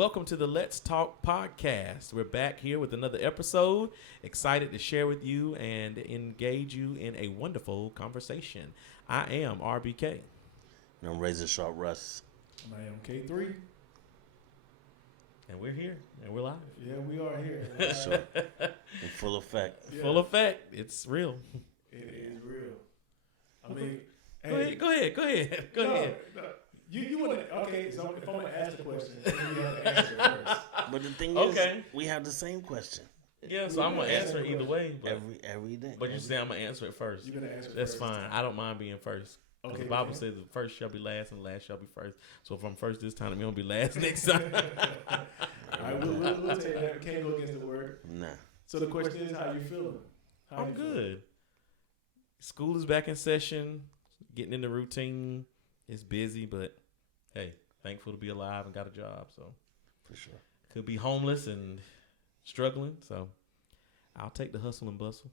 Welcome to the Let's Talk podcast. We're back here with another episode. Excited to share with you and engage you in a wonderful conversation. I am RBK. And I'm Razor Sharp Russ. I am K3. And we're here. And we're live. Yeah, we are here. Sure. In full effect. Yeah. Full effect. It's real. It is real. I mean, Go ahead. No. You want to, okay, so if I'm going to ask the question, then you have to answer it first. But the thing Okay. is, we have the same question. Yeah, so I'm going to answer it either way. But, Every day. but you say I'm going to answer it first. You're going to answer it That's first. fine. I don't mind being first. Okay, The Bible man. says the first shall be last and the last shall be first. So if I'm first this time, I'm going to be last next time. All right, we'll take that. We can't go against the word. Nah. So the question is, how you feeling? How I'm you feeling? good. School is back in session, getting in the routine. It's busy, but hey, thankful to be alive and got a job. So For sure. could be homeless and struggling. So I'll take the hustle and bustle.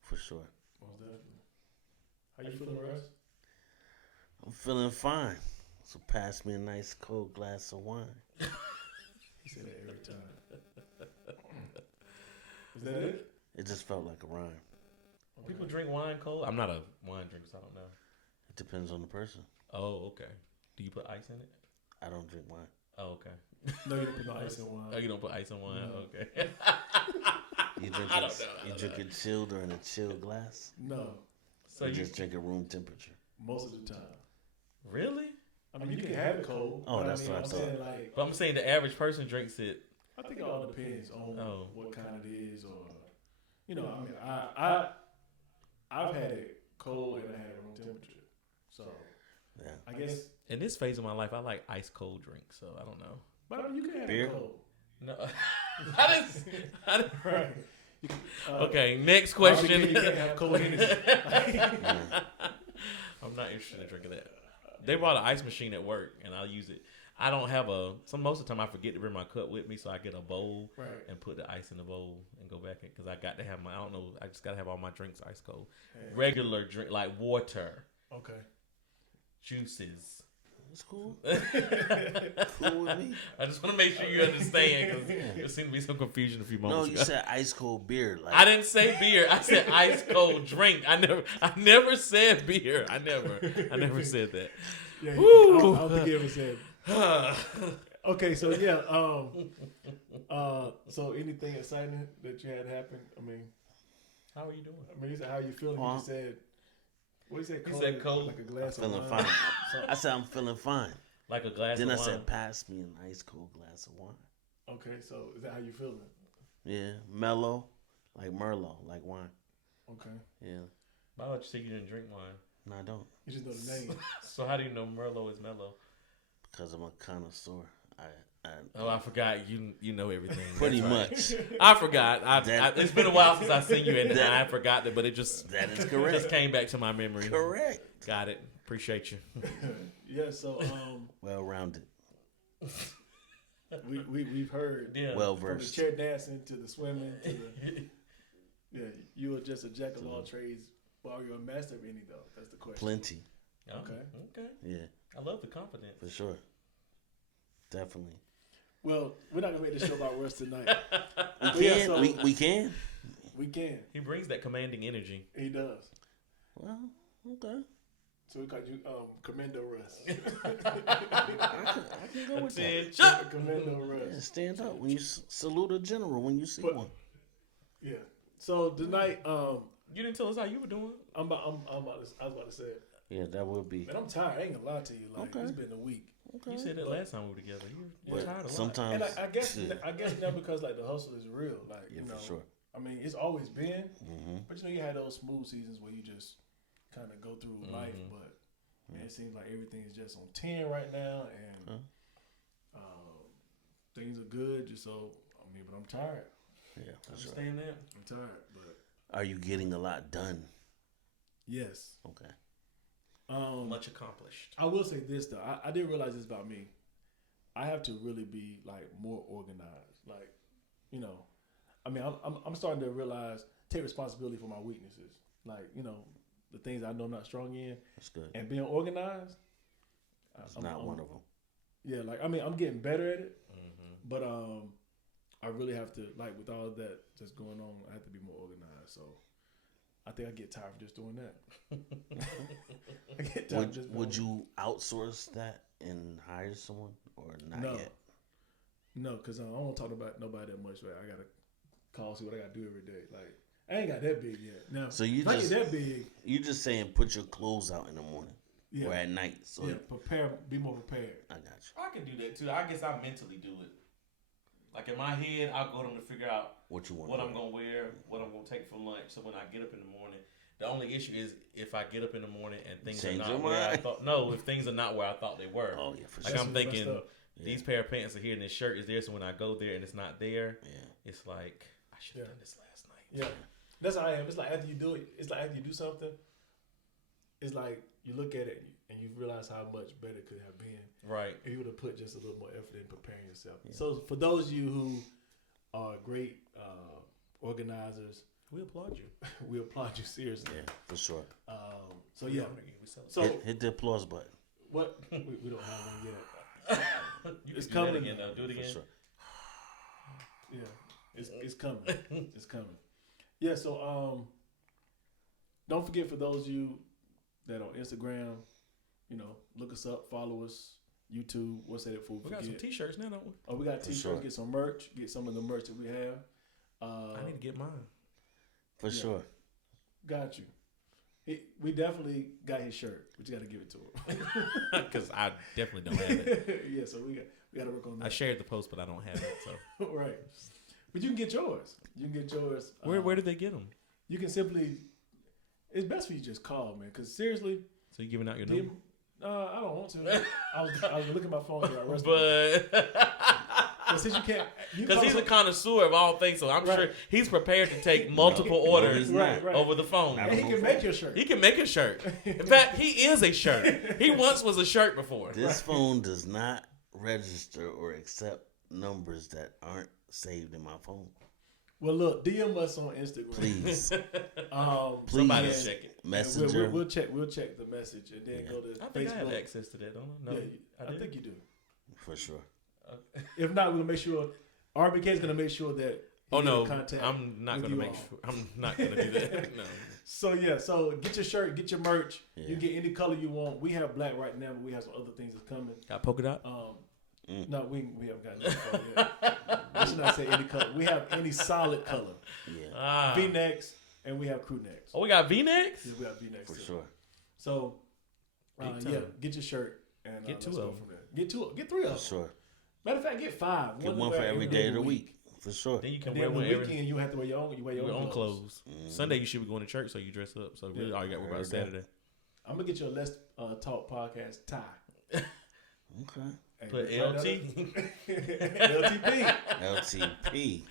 For sure. Most definitely. How you feeling, Russ? I'm feeling fine. So pass me a nice cold glass of wine. He said that every time. Is that it? It just felt like a rhyme. Okay. People drink wine cold. I'm not a wine drinker, so I don't know. It depends on the person. Oh, okay. Do you put ice in it? I don't drink wine. Oh, okay. No, you don't put no ice in wine. Oh, you don't put ice in wine? No. Okay. You drink I it, don't know. you drink it chilled or in a chilled glass? No, So you you just drink it room temperature. most of the time. really? I mean, you can have it cold. Oh, but that's I mean, what I I'm thought. saying, like, But I'm saying the average person drinks it. I think it all depends on Oh. what kind it is, or you know. I mean, I've had it cold and I had it room temperature, so Yeah. I guess. In this phase of my life, I like ice cold drinks, so I don't know. But I mean, you can have Beer? it cold, No, I didn't. right? You can, Okay, next RBK, question. you can't have cold Hennessy. I'm not interested in drinking that. They brought an ice machine at work, and I'll use it. I don't have most of the time I forget to bring my cup with me, so I get a bowl Right. and put the ice in the bowl and go back in, because I got to have I just got to have all my drinks ice cold. Hey. Regular drink, like water, Okay. juices. It's cool. Cool with me. I just want to make sure you understand, because there seemed to be some confusion a few No, moments you ago. said ice cold beer. Like I didn't say beer. I said ice cold drink. I never said beer. I never said that. Yeah. Woo. I don't think you ever said. Okay, so yeah. So anything exciting that you had happen? I mean, How are you doing? you said how you feeling? Well, You said. What you said? You Cold, said cold. like a glass I'm of feeling wine. fine. So, I said I'm feeling fine. Like a glass Then of I wine. said, pass me an ice cold glass of wine. okay, so is that how you feeling? Yeah, mellow, like Merlot, like wine. Okay, Yeah, Why would you say you didn't drink wine? no, I don't, you just know the name. So how do you know Merlot is mellow? because I'm a connoisseur. Oh, I forgot. You know everything. Pretty That's right. much. I forgot. That- It's been a while since I seen you, and That- I forgot that. But it just That is just correct. came back to my memory. Correct. Got it. Appreciate you. Yeah, so Well rounded. we've heard Yeah. Well from the versed. chair dancing to the swimming to the yeah, you are just a jack of all trades. Well, you're a master of any though. That's the question. Plenty. Oh, Okay. Okay. Yeah, I love the confidence. for sure. Definitely. Well, we're not gonna make this show about Russ tonight. We Yeah, can. so- we can. We can. He brings that commanding energy. He does. Well, okay. So we call you Commando Russ. I can go with that. Attention. Commando Yeah, Russ. stand up when you salute a general when you see But- one. Yeah. So tonight, You didn't tell us how you were doing. I was about to say it. Yeah, that would be. Man, I'm tired. I ain't gonna lie to you. Like Okay. it's been a week. Okay. You said that last time we were together. You're But tired a lot. sometimes, And I guess shit. now because like the hustle is real. Like Yeah, you know, for sure. I mean, it's always been. Mm-hmm. But you know, you had those smooth seasons where you just kind of go through life. Mhm. But man, it seems like everything is just on 10 right now, and things are good. Just so I mean, but I'm tired. Yeah, for sure. Understand that? I'm tired. But Are you getting a lot done? yes. Okay. Much accomplished. I will say this though. I did realize this about me. I have to really be like more organized. Like, you know, I mean, I'm starting to realize, take responsibility for my weaknesses. Like, you know, the things I know I'm not strong in, That's good. and being organized. It's not one of them. Yeah, like I mean, I'm getting better at it. But I really have to, like, with all of that just going on, I have to be more organized. So I think I get tired of just doing that. I get tired of just doing Would you outsource that and hire someone or not yet? No, because I don't want to talk about nobody that much. Right? I got to call, see what I got to do every day. Like, I ain't got that big yet. Now, So you if I just get that big, you just saying put your clothes out in the morning or at night. So prepare, be more prepared. I got you. I can do that too. I guess I mentally do it. Like in my head, I'll go to figure out What you want? what I'm gonna wear, what I'm gonna take for lunch. So when I get up in the morning, the only issue is if I get up in the morning and things Change are your not where I mind. thought. No, if things are not where I thought they were. Oh yeah, for Like sure. I'm thinking, Yeah. these pair of pants are here and this shirt is there. So when I go there and it's not there, Yeah. it's like I should have done this last night. Yeah, that's how I am. It's like after you do it, it's like after you do something, it's like you look at it and you realize how much better it could have been. Right. If you would have put just a little more effort in preparing yourself. Yeah. So for those of you who are great organizers, We applaud you. we applaud you seriously. Yeah, for sure. So yeah, We celebrate. so Hit the applause button. what we don't have one yet. You It's can do that coming. again though. Do it For again. sure. Yeah, it's coming. It's coming. Yeah. So don't forget, for those of you that on Instagram, look us up, follow us. YouTube, what's that for? We got some T-shirts now, don't we? Oh, we got T-shirts. sure. Get some merch. Get some of the merch that we have. I need to get mine. For sure. Got you. We definitely got his shirt, but you got to give it to him. Because I definitely don't have it. Yeah, so we got to work on that. I shared the post, but I don't have it. So Right, but you can get yours. You can get yours. where did they get them? You can simply. It's best for you to just call, man. Because seriously, So you giving out your DM, number? I don't want to. I was looking at my phone here. But since you can't, Because he's a connoisseur of all things, so I'm Right. sure he's prepared to take multiple orders he's right, not. right. over the phone. Not And he can make your shirt. He can make a shirt. In fact, he is a shirt. He once was a shirt before. This phone does not register or accept numbers that aren't saved in my phone. Well, look, DM us on Instagram. Please. Somebody Please. check it. Messenger. We'll check the message and then go to I think I have Facebook. access to that, don't I? No, Yeah, I think you do. For sure. If not, we're gonna make sure RBK is gonna make sure that. he Oh get no, in contact I'm not with going to you make all. sure. I'm not going to do that. No. So get your shirt, get your merch. Yeah. You can get any color you want. We have black right now, but we have some other things that's coming. Got polka dot? No, we haven't got no color yet. I should not say any color. We have any solid color. Yeah. V-necks and we have crew necks. Oh, we got V-necks? Yeah, we have V-necks For too. sure. So Big time. yeah, get your shirt and Get two let's of go them. from there. Get three of For them. sure. Matter of fact, get five. Get to one wear for every day of the week. For sure. Then you can And wear then one on the every weekend, you have to wear your own clothes. Mm. Sunday, you should be going to church, so you dress up. So really, all you got to worry about is Heard that. Saturday. I'm gonna get you a Let's Talk podcast tie. Okay. And Put you find LT. out- LTP. LTP.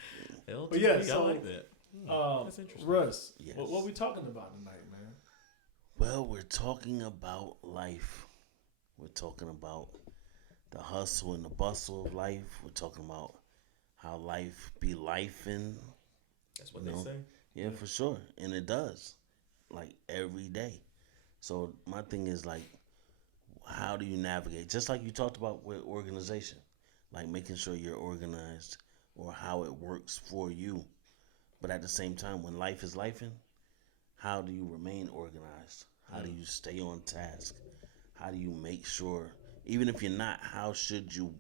LT. But yeah, I so, like that. That's interesting. Russ, Yes. what we talking about tonight, man? Well, we're talking about life. We're talking about the hustle and the bustle of life. We're talking about how life be lifing. That's what You they know? say. Yeah, for sure. And it does. Like every day. So my thing is like, how do you navigate? Just like you talked about with organization. Like making sure you're organized or how it works for you. But at the same time, when life is lifing, how do you remain organized? How do you stay on task? How do you make sure, even if you're not, how should you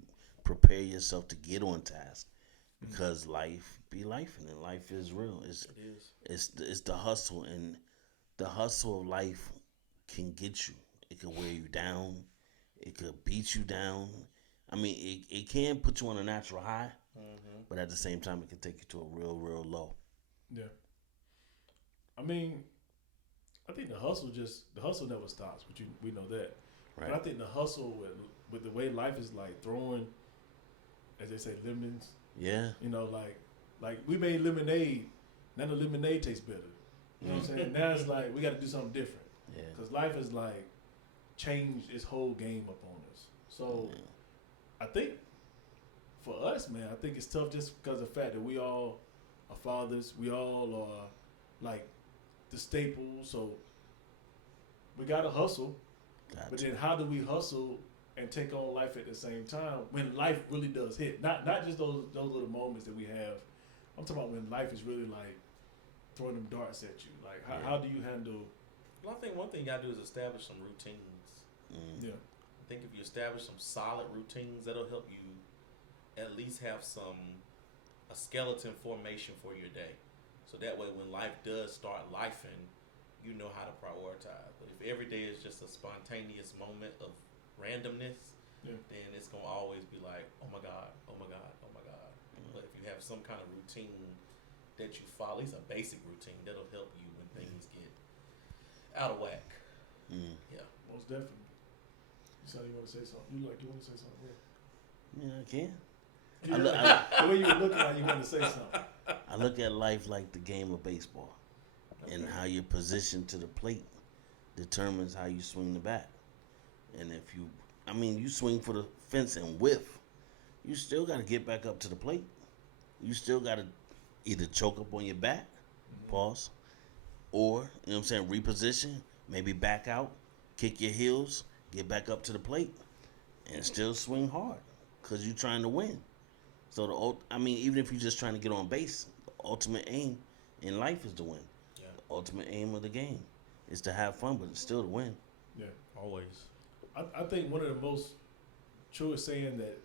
prepare yourself to get on task? Because life be lifing and life is real. It's the hustle, and the hustle of life can get you. It can wear you down. It could beat you down. I mean, it can put you on a natural high, but at the same time, it can take you to a real, real low. Yeah. I mean, I think the hustle never stops, but we know that. Right. But I think the hustle with the way life is like throwing, as they say, lemons. Yeah. You know, like we made lemonade. Now the lemonade tastes better. You know what I'm saying? Now it's like we got to do something different. Yeah. Because life is like changed its whole game up on us. So I think for us, man, I think it's tough just because of the fact that we all are fathers. We all are like the staples. So we got to hustle. But Gotcha. then how do we hustle and take on life at the same time when life really does hit. Not just those little moments that we have. I'm talking about when life is really like throwing them darts at you. Like how do you handle? Well, I think one thing you gotta do is establish some routines. Yeah. I think if you establish some solid routines, that'll help you at least have a skeleton formation for your day. So that way, when life does start lifing, you know how to prioritize. But if every day is just a spontaneous moment of randomness, then it's gonna always be like, oh my god, oh my god, oh my god. But if you have some kind of routine that you follow, at least a basic routine, that'll help you when things get out of whack. Yeah, most definitely. You said you want to say something. You want to say something? Yeah, I can. The way you were looking like you want to say something. I look at life like the game of baseball, and how you're positioned to the plate determines how you swing the bat. And if you swing for the fence and whiff, you still got to get back up to the plate. You still got to either choke up on your bat, pause, or, you know what I'm saying, reposition, maybe back out, kick your heels, get back up to the plate, and still swing hard because you're trying to win. So, even if you're just trying to get on base, the ultimate aim in life is to win. Yeah. The ultimate aim of the game is to have fun, but it's still to win. Yeah. always. I think one of the most truest saying that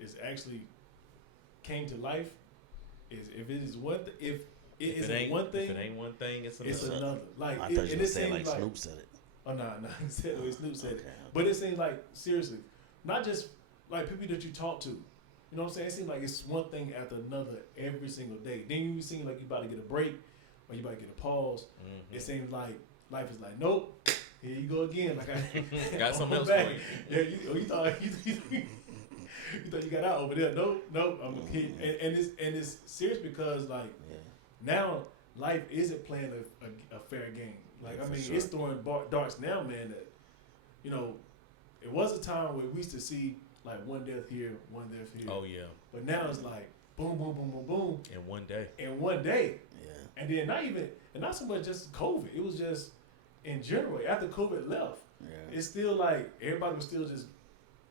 is actually came to life is if it is one if it isn't one thing, if it ain't one thing, it's it's another. another. Like I thought you were it saying seems like Snoop said it. Oh no, Snoop said it. Okay. But it seems like seriously, not just like people that you talk to. You know what I'm saying? It seems like it's one thing after another every single day. Then you seem like you about to get a break or you about to get a pause. Mm-hmm. It seems like life is like, nope, here you go again. Like I Got something else for you. Yeah, you thought you thought you got out over there. Nope. I'm a kid. And it's serious because like now life isn't playing a fair game. Like I mean, sure. it's throwing darts now, man. That it was a time where we used to see like one death here, one death here. Oh yeah. But now it's like boom, boom, boom, boom, boom. In one day. In one day. Yeah. And then not so much just COVID. It was just in general. After COVID left, it's still like everybody was still just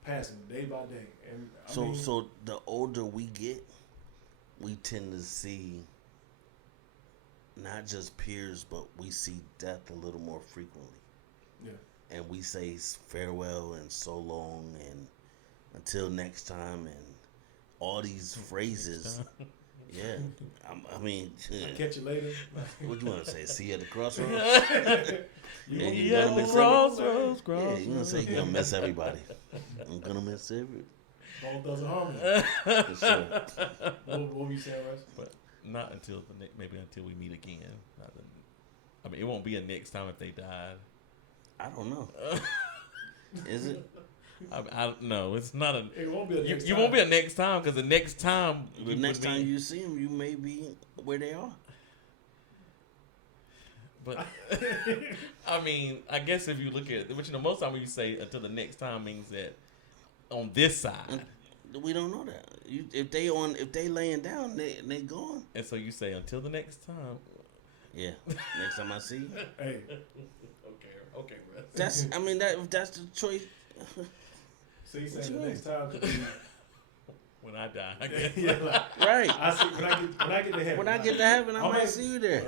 passing day by day. And so the older we get, we tend to see not just peers, but we see death a little more frequently. Yeah. And we say farewell and so long and until next time and all these phrases. Yeah. I'll catch you later. What do you want to say? See you at the crossroads? You gonna miss crossroads. Yeah, you're going to say you're going to miss everybody. I'm going to miss everybody. Both doesn't harm For sure. What were you saying, Russ? But not until maybe until we meet again. It won't be a next time if they died. I don't know. Is it? No, it's not a. It won't be a next You time. won't be a next time because the next time. The next time you see them, you may be where they are. But I guess if you look at it, but most time when you say until the next time means that on this side. We don't know that. If they laying down, they gone. And so you say until the next time. Yeah. Next time I see you. Hey. Okay, Russ. That's the choice. So you saying the next time could be when I die, I guess. yeah, like, Right. I see when I get to heaven. When I get to heaven, I might see you there.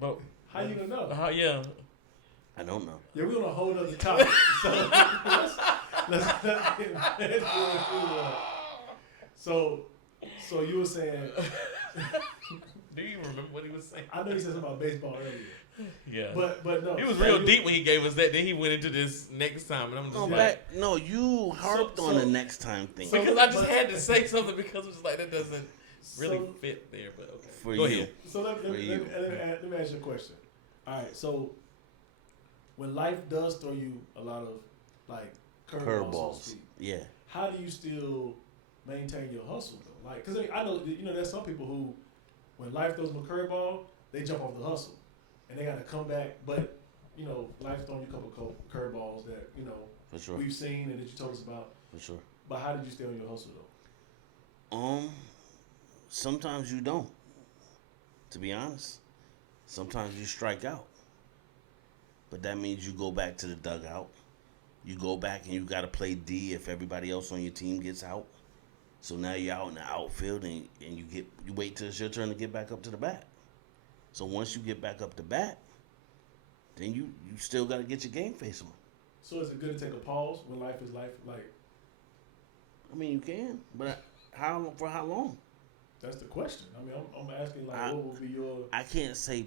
But how you gonna know? Yeah. I don't know. Yeah, we're on a whole other topic. So let's get into So you were saying. Do you remember what he was saying? I know you said something about baseball earlier. Yeah. But no. He was real deep when he gave us that. Then he went into this next time, and I'm just You harped on the next time thing. Because I just had to say something because it was like that doesn't really fit there. But okay. For Go you. ahead. So let me ask you a question. All right, so when life does throw you a lot of like curveballs, so to speak, Yeah. how do you still maintain your hustle though? Like, because I know there's some people who, when life throws them a curveball, they jump off the hustle, and they got to come back. But life's throwing you a couple of curveballs that For sure. we've seen and that you told us about. For sure. But how did you stay on your hustle though? Sometimes you don't. To be honest, sometimes you strike out. But that means you go back to the dugout. You go back and you got to play D if everybody else on your team gets out. So now you're out in the outfield and you wait till it's your turn to get back up to the bat. So once you get back up to bat, then you still got to get your game face on. So is it good to take a pause when life is life? Like, I mean, you can, but for how long? that's the question. I mean, I'm asking, like, what would be your... I can't say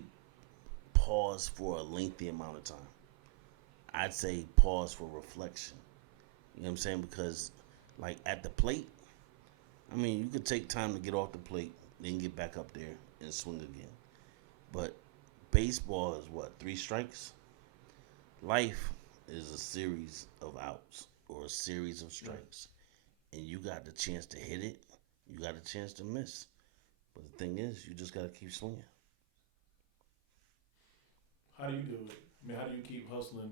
pause for a lengthy amount of time. I'd say pause for reflection. You know what I'm saying? Because, like, at the plate, I mean, you could take time to get off the plate, then get back up there and swing again. But baseball is what, 3 strikes? Life is a series of outs or a series of strikes. And you got the chance to hit it, you got a chance to miss. But the thing is, you just got to keep swinging. How do you do it? I mean, how do you keep hustling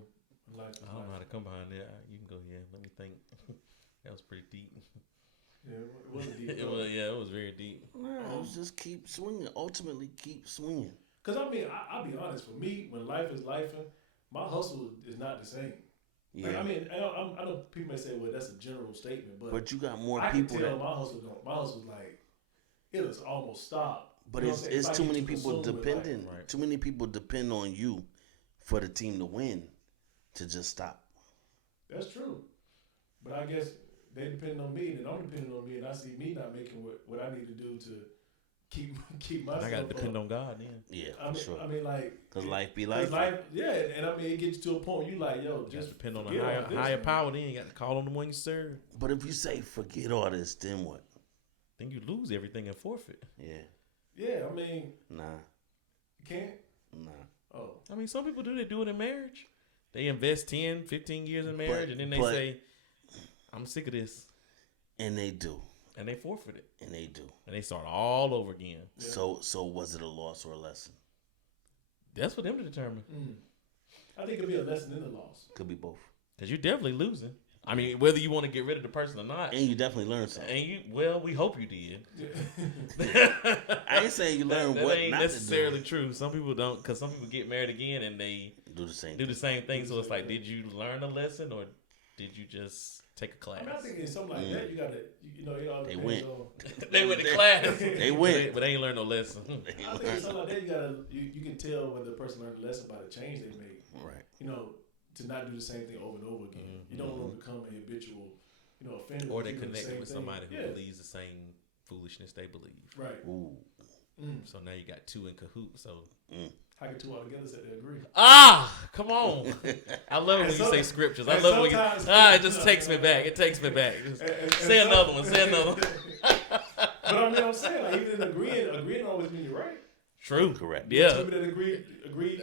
in life? I don't know how to come behind that. You can go here. Let me think. That was pretty deep. Yeah, it was deep. It was very deep. No, just keep swinging. Ultimately, keep swinging. Because, I mean, I'll be honest. For me, when life is lifing, my hustle is not the same. Yeah. Like, I mean, I know people may say, well, that's a general statement, but you got more I people can tell that. my hustle's like, it has almost stopped. But You know what I'm saying? it's like too you many to people consume it, depending. like, Right. Too many people depend on you for the team to win to just stop. that's true. But I guess they depend on me, and I'm depending on me, and I see me not making what I need to do to keep myself. I got to depend up. on God then. Yeah, I mean, for sure. I mean, like, Because life be cause life. yeah, and I mean, it gets you to a point where you like, yo, Just just depend on a forget all this, higher man. power. Then you got to call on the one you serve. But if you say forget all this, then what? Then you lose everything and forfeit. Yeah, Yeah, I mean, nah. you can't. Nah. Oh, I mean, some people do. They do it in marriage. They invest 10, 15 years in marriage, and then they say, I'm sick of this. And they do. And they forfeit it. And they do. And they start all over again. Yeah. So was it a loss or a lesson? That's for them to determine. I think it'll be a lesson in the loss. Could be both. Because you're definitely losing. I mean, whether you want to get rid of the person or not. And you definitely learned something. And we hope you did. I ain't saying you learn that what ain't not necessarily to do. true. Some people don't, because some people get married again and they Do the same. do the same thing. Do So the it's same like, thing. did you learn a lesson or did you just take a I class? mean, I think in something like that, you gotta, you know, it all They depends went. on. They went to class. They went. But they ain't learned no lesson. I think in something like that, you can tell when the person learned a lesson by the change they made. Right. You know, to not do the same thing over and over again. You don't want to become a habitual, you know, offender. Or they keep doing the connected same with thing. somebody who Yeah. believes the same foolishness they believe. Right. Ooh. So now you got two in cahoots. So How can two all together say they agree? come on! I love it when you say scriptures. I and love it when you. sometimes- It just takes me back. It takes me back. Just And say some- another one. Say another one. But I mean, I'm saying, like, even in agreeing don't always mean you're right. True. Correct. Yeah. People that agree,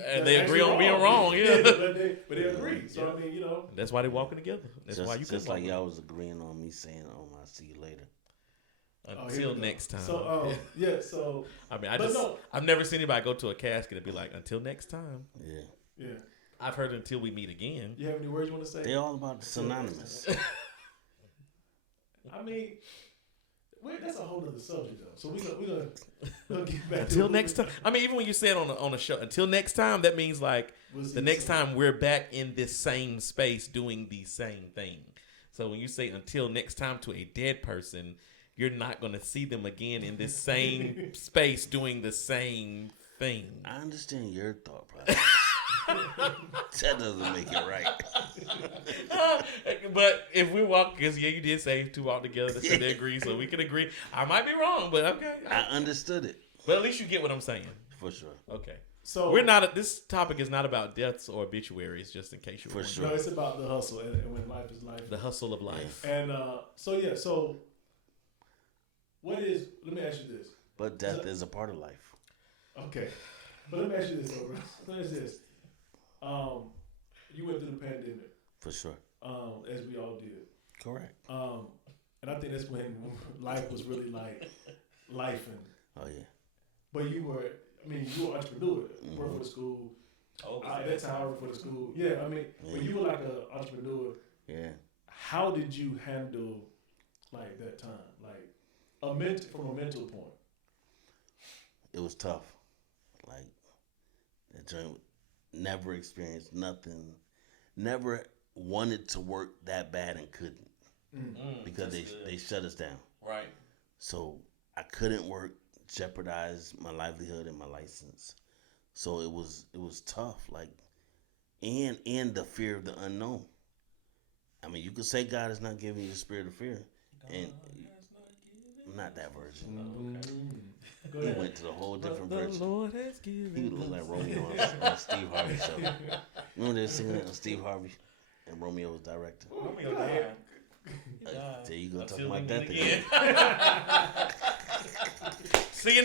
And they agree on being wrong, yeah. but they agree. So I mean, you know, That's why they walking together. That's why you just can like y'all was agreeing on me saying, I'll see you later. here until we go. next time. So yeah, so I mean, but no. I've never seen anybody go to a casket and be like, until next time. Yeah. Yeah. I've heard until we meet again. You have any words you want to say? They all about synonymous. I mean, that's a whole other subject though. So we'll get back Until to next time. I mean, even when you say it on a show, until next time, that means like We'll see the you next soon. time we're back in this same space doing the same thing. So when you say until next time to a dead person, you're not going to see them again in this same space doing the same thing. I understand your thought process. That doesn't make it right. But if we walk, because you did say to walk together, so they agree, so we can agree. I might be wrong, but okay. I understood it. But at least you get what I'm saying. For sure. Okay. So We're not. This topic is not about deaths or obituaries, just in case you were For wondering. no, it's about the hustle and when life is life. The hustle of life. And so what is? Let me ask you this. But death is a part of life. Okay, but let me ask you this, though, bro. Let me ask you this. You went through the pandemic, For sure. as we all did. Correct. And I think that's when life was really like life and. Oh, yeah. But you were an entrepreneur. Worked for the school. At that time, I worked for the school. Yeah, I mean, when you were like an entrepreneur, Yeah. how did you handle like that time, like from a mental point? It was tough. Like, that joint never experienced nothing. Never wanted to work that bad and couldn't because they shut us down. Right. So I couldn't work, jeopardize my livelihood and my license. So it was tough, like, and the fear of the unknown. I mean, you could say God is not giving you the spirit of fear, and not that version. Okay. He went to the whole different The version. Lord has given He looked like Romeo on Steve Harvey show. Remember they were singing that on Steve Harvey, and Romeo was director. Romeo died. There you go, talking Until about we that meet again. See you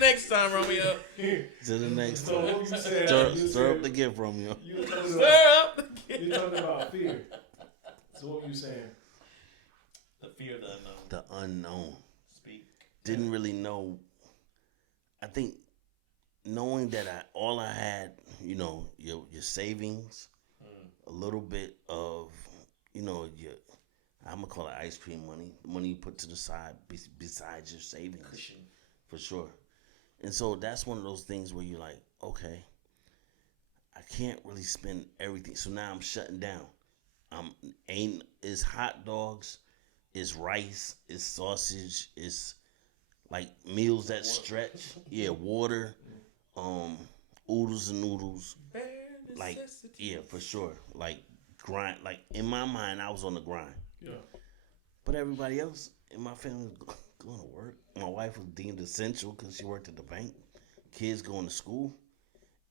next time, Romeo. To the next So time. what you said? Stir up the gift, Romeo. You're talking Stir about, up. you're talking about fear. So what were you saying? The fear of the unknown. The unknown. Speak. Didn't really know. I think knowing that all I had, your savings, a little bit of, your, I'm gonna call it ice cream money, the money you put to the side besides your savings, Cushion. for sure. And so that's one of those things where you're like, okay, I can't really spend everything. So now I'm shutting down. It's hot dogs, it's rice, it's sausage, it's like meals that stretch. Yeah, water, oodles and noodles. Like, yeah, for sure. Like grind. Like in my mind, I was on the grind. Yeah. But everybody else in my family was going to work. My wife was deemed essential because she worked at the bank. Kids going to school,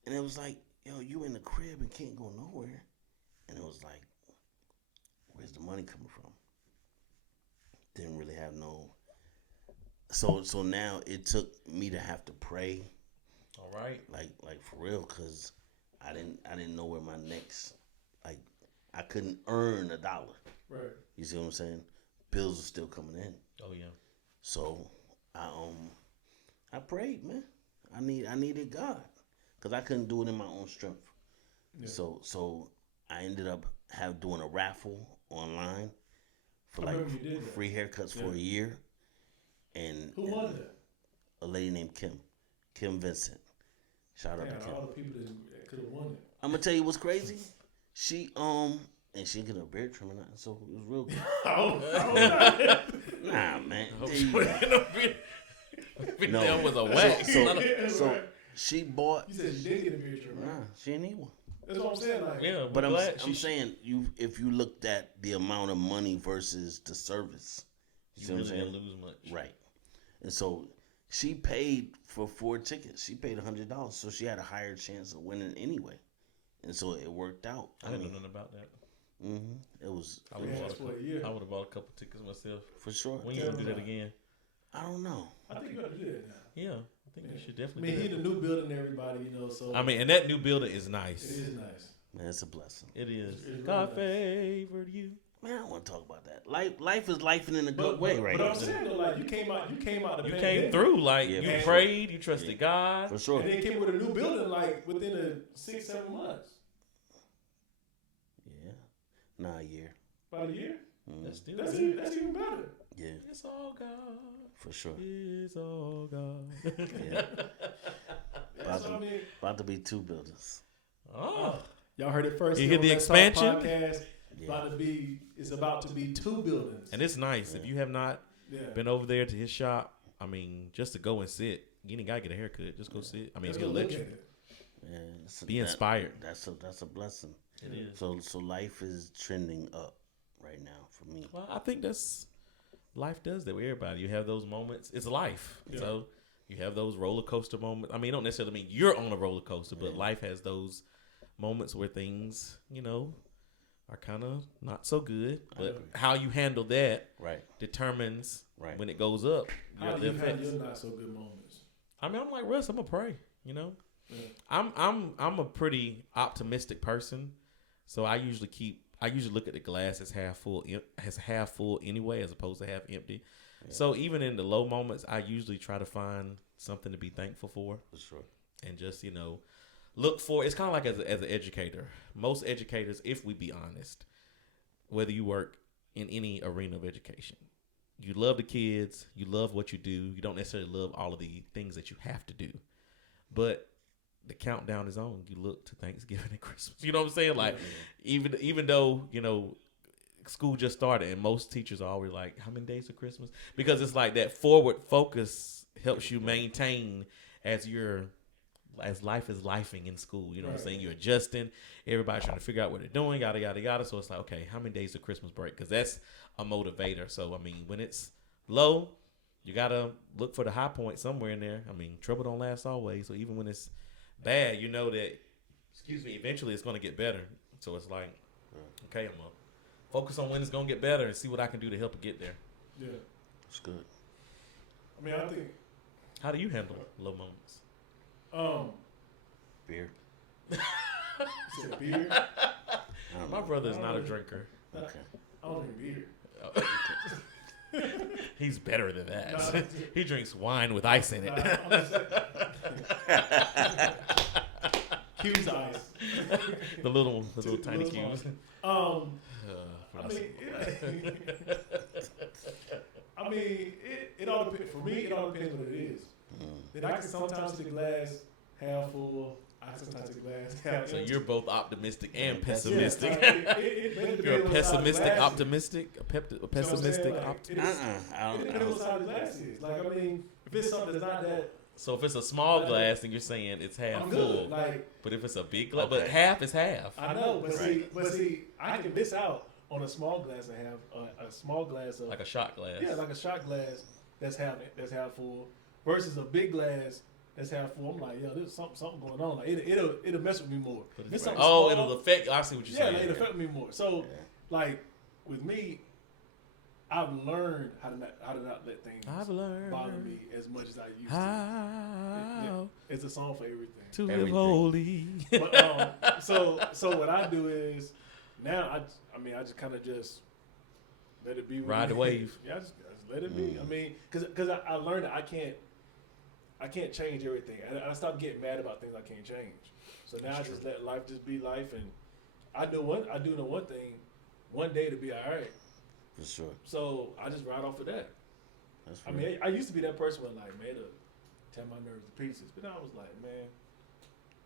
and it was like, yo, you in the crib and can't go nowhere. And it was like, where's the money coming from? Didn't really have no. So now it took me to have to pray. All right. Like for real, cause I didn't know where my next, like, I couldn't earn $1. Right. You see what I'm saying? Bills are still coming in. Oh yeah. So I prayed, man. I needed God, cause I couldn't do it in my own strength. Yeah. So I ended up doing a raffle online for like free haircuts for a year. And who won that? A lady named Kim Vincent. Shout out to Kim. All the people that could have won it. I'm gonna tell you what's crazy. She and she didn't get her beard trim or nothing, so it was real good. Nah, man. No, that was a wax. So she bought. You said she did get a beard trim, right? Nah, she didn't need one. That's what I'm saying. Like, Yeah, but I'm saying if you looked at the amount of money versus the service, you really didn't lose much, right? And so she paid for 4 tickets. She paid $100, so she had a higher chance of winning anyway. And so it worked out. I didn't know nothing about that. It was. I would have bought a couple tickets myself. For sure. When you gonna do that again? I don't know. I think you got to do that now. Yeah, I think you should definitely. I mean, he the new building, everybody, So I mean, and that new building is nice. It is nice. Man, it's a blessing. It is. It's God really favored you. Man, I don't want to talk about that. Life is life in a good way, right? But I'm saying though, like you came out. You came through. Like you prayed. You trusted God. For sure. And then came with a new building, like within 6-7 months. Yeah. Nah, a year. About a year. That's still That's even better. Yeah. It's all God. For sure. It's all God. Yeah. That's what I mean. About to be 2 buildings. Oh. Y'all heard it first. You hear the expansion? Podcast. It's about to be 2 buildings. And it's nice. If you have not been over there to his shop, I mean, just to go and sit. You ain't gotta get a haircut. Just go sit. I mean, get a lecture. Be inspired. That's a blessing. It is. So life is trending up right now for me. Well, I think life does that with everybody. You have those moments. It's life. Yeah. So you have those roller coaster moments. I mean, it don't necessarily mean you're on a roller coaster, but life has those moments where things, are kind of not so good. But how you handle that determines when it goes up. How do you handle your not so good moments? I mean, I'm like Russ. I'm gonna pray. Yeah. I'm a pretty optimistic person, so I usually look at the glass as half full anyway, as opposed to half empty. Yeah. So even in the low moments, I usually try to find something to be thankful for. For sure. And just look for. It's kind of like as an educator. Most educators, if we be honest, whether you work in any arena of education, you love the kids, you love what you do. You don't necessarily love all of the things that you have to do, but the countdown is on. You look to Thanksgiving and Christmas. You know what I'm saying? Like, even though, you know, school just started and most teachers are always like, how many days of Christmas? Because it's like that forward focus helps you maintain as life is lifing in school. You know what I'm saying? You're adjusting. Everybody's trying to figure out what they're doing, yada, yada, yada. So it's like, okay, how many days of Christmas break? Because that's a motivator. So, I mean, when it's low, you got to look for the high point somewhere in there. I mean, trouble don't last always. So even when it's bad, you know that, eventually it's going to get better. So it's like, okay, I'm going to focus on when it's going to get better and see what I can do to help it get there. Yeah. It's good. I mean, I think. How do you handle low moments? Beer. You said beer? My brother is not a drinker. Okay. I don't drink beer. He's better than that. He drinks wine with ice in it. Cubes ice. the little tiny cubes. I mean, it all depends. For me, it all depends what it is. Then I can sometimes see the glass half full. I can sometimes see the glass half So empty. you're both optimistic and pessimistic. It You're a depends pessimistic on optimistic, a pessimistic like, optimist. It depends what side the glass is. Like, I mean, if it's something that's not that, So if it's a small glass, then you're saying it's half I'm full. good. Like, But if it's a big glass, Okay. but half is half. I know, but see, I can miss out on a small glass and have a small glass of Like a shot glass. yeah, like a shot glass that's half full versus a big glass that's half full. I'm like, yo, there's something going on. Like it'll mess with me more. If it's something small, it'll affect. I see what you're yeah, saying. like, it'll affect me more. So, like with me, I've learned how to not let things bother me as much as I used to. How It's a song for everything. to live Everything. holy. But so what I do is now I just kind of just let it be. Ride the wave. Yeah, I just let it be. I mean, because I learned that I can't change everything. I stopped getting mad about things I can't change. So now I just let life just be life, and I do know one thing. One day to be all right. For sure. So I just ride off of that. That's I mean, I used to be that person when like, man, it'll tear my nerves to pieces. But now I was like, man,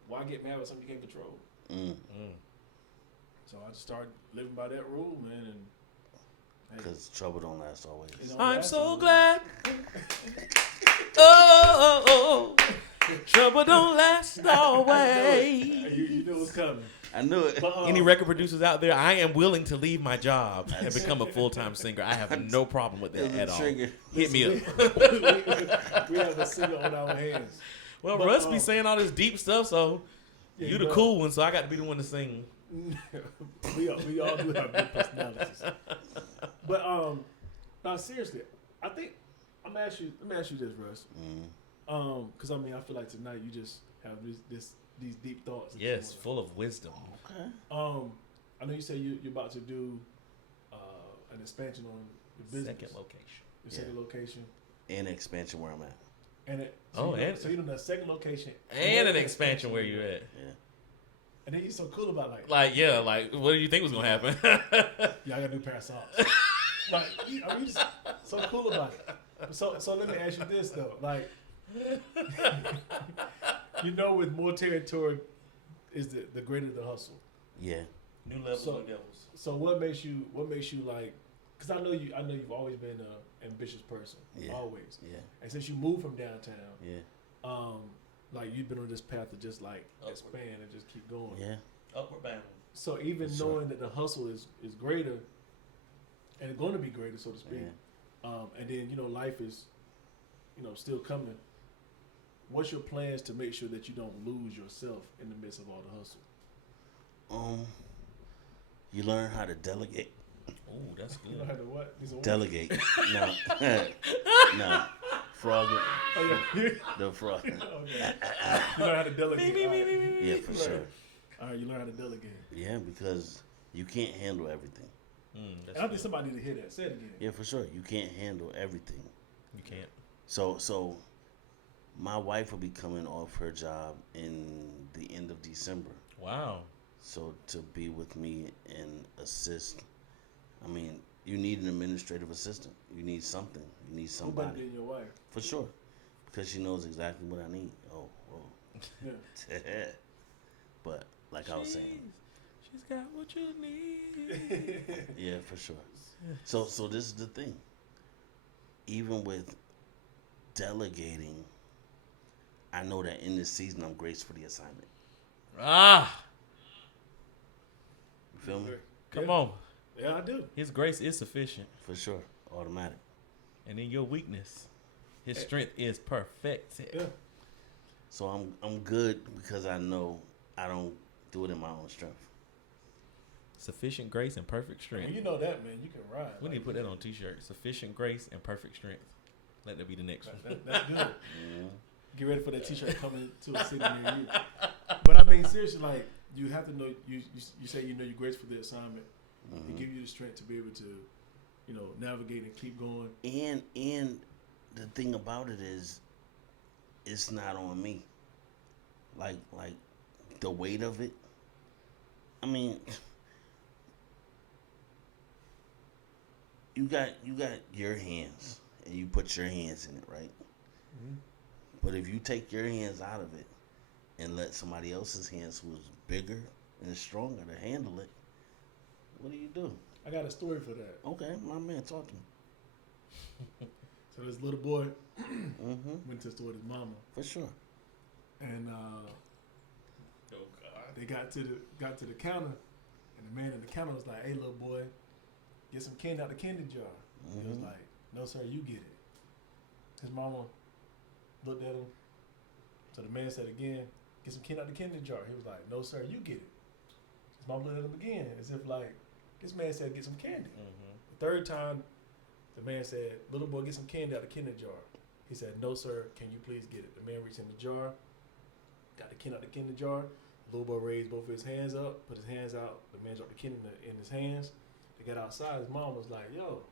why get mad with something you can't control? So I just started living by that rule, man. And because trouble don't last always. I'm so glad. Oh, trouble don't last always. You knew it was coming. I knew it. But, Any record producers out there, I am willing to leave my job and become a full-time singer. I have no problem with that at all. Hit me up. We have a singer on our hands. Well, But, Russ be saying all this deep stuff, so Yeah, you the but- cool one, so I got to be the one to sing. we all do have good personalities. But now seriously, I think let me ask you this, Russ. Because I mean, I feel like tonight you just have these deep thoughts. that you Yes, wanna- full of wisdom. Okay. I know you say you're about to do an expansion on your business. Second location. Your second location. And expansion where I'm at. And it, Oh, you know, and- so you know the second location And an expansion where you're at. Yeah. And then you're so cool about like Like, what do you think was going to happen? yeah, I got a new pair of socks. Like, I mean, you just so cool about it. So let me ask you this though, like, you know, with more territory, is the greater the hustle. Yeah. New levels, So- new devils. So what makes you like? Because I know you've always been an ambitious person, Yeah. always. Yeah. And since you moved from downtown, Yeah. like you've been on this path to just like Upward. expand and just keep going. Yeah. Upward bound. So even For sure. knowing that the hustle is greater, and going to be greater, so to speak, and then life is, still coming. What's your plans to make sure that you don't lose yourself in the midst of all the hustle? You learn how to delegate. Oh, that's good. You know how to what? These are what? Delegate. No. No. Frog. Oh, yeah. The frog. Okay. You learn how to delegate. All right. Yeah, for sure. All right, you learn how to delegate. Yeah, because you can't handle everything. That's And I think good. somebody need to hear that. Say it again. Yeah, for sure. You can't handle everything. You can't. So my wife will be coming off her job in the end of December. Wow. So to be with me and assist, I mean, you need an administrative assistant. You need something. You need Who better somebody. than your wife? For sure. Because she knows exactly what I need. Oh. Yeah. But like I was saying, she's got what you need. yeah, for sure. So this is the thing. Even with delegating, I know that in this season I'm graced for the assignment. Ah, You feel me? come on. Yeah, I do. His grace is sufficient, For sure, automatic. and in your weakness, His strength is perfect. Yeah. So I'm good because I know I don't do it in my own strength. Sufficient grace and perfect strength. When you know that, man, you can ride. We need to put that on a t-shirt. Sufficient grace and perfect strength. Let that be the next one. That's good. Mm-hmm. Get ready for that t-shirt coming to a city near you. But I mean, seriously, like, you have to know, you say you know you're grateful for the assignment. Mm-hmm. It give you the strength to be able to, navigate and keep going. And the thing about it is, it's not on me. Like the weight of it. I mean, you got your hands, and you put your hands in it, right? Mm-hmm. But if you take your hands out of it and let somebody else's hands, who's bigger and stronger, to handle it, what do? I got a story for that. Okay, my man, talk to me. So this little boy Mm-hmm. went to the store with his mama, For sure. and Oh God. they got to the counter, and the man at the counter was like, "Hey, little boy, get some candy out the candy jar." He was Mhm. like, "No, sir, you get it." His mama looked at him. So the man said again, "Get some candy out the candy jar." He was like, "No, sir, you get it." His mama looked at him again, as if like, this man said, "Get some candy." Mm-hmm. The third time, the man said, "Little boy, get some candy out of the candy jar." He said, "No, sir, can you please get it?" The man reached in the jar, got the candy out the candy jar. The little boy raised both of his hands up, put his hands out. The man dropped the candy in his hands. They got outside. His mom was like, "Yo,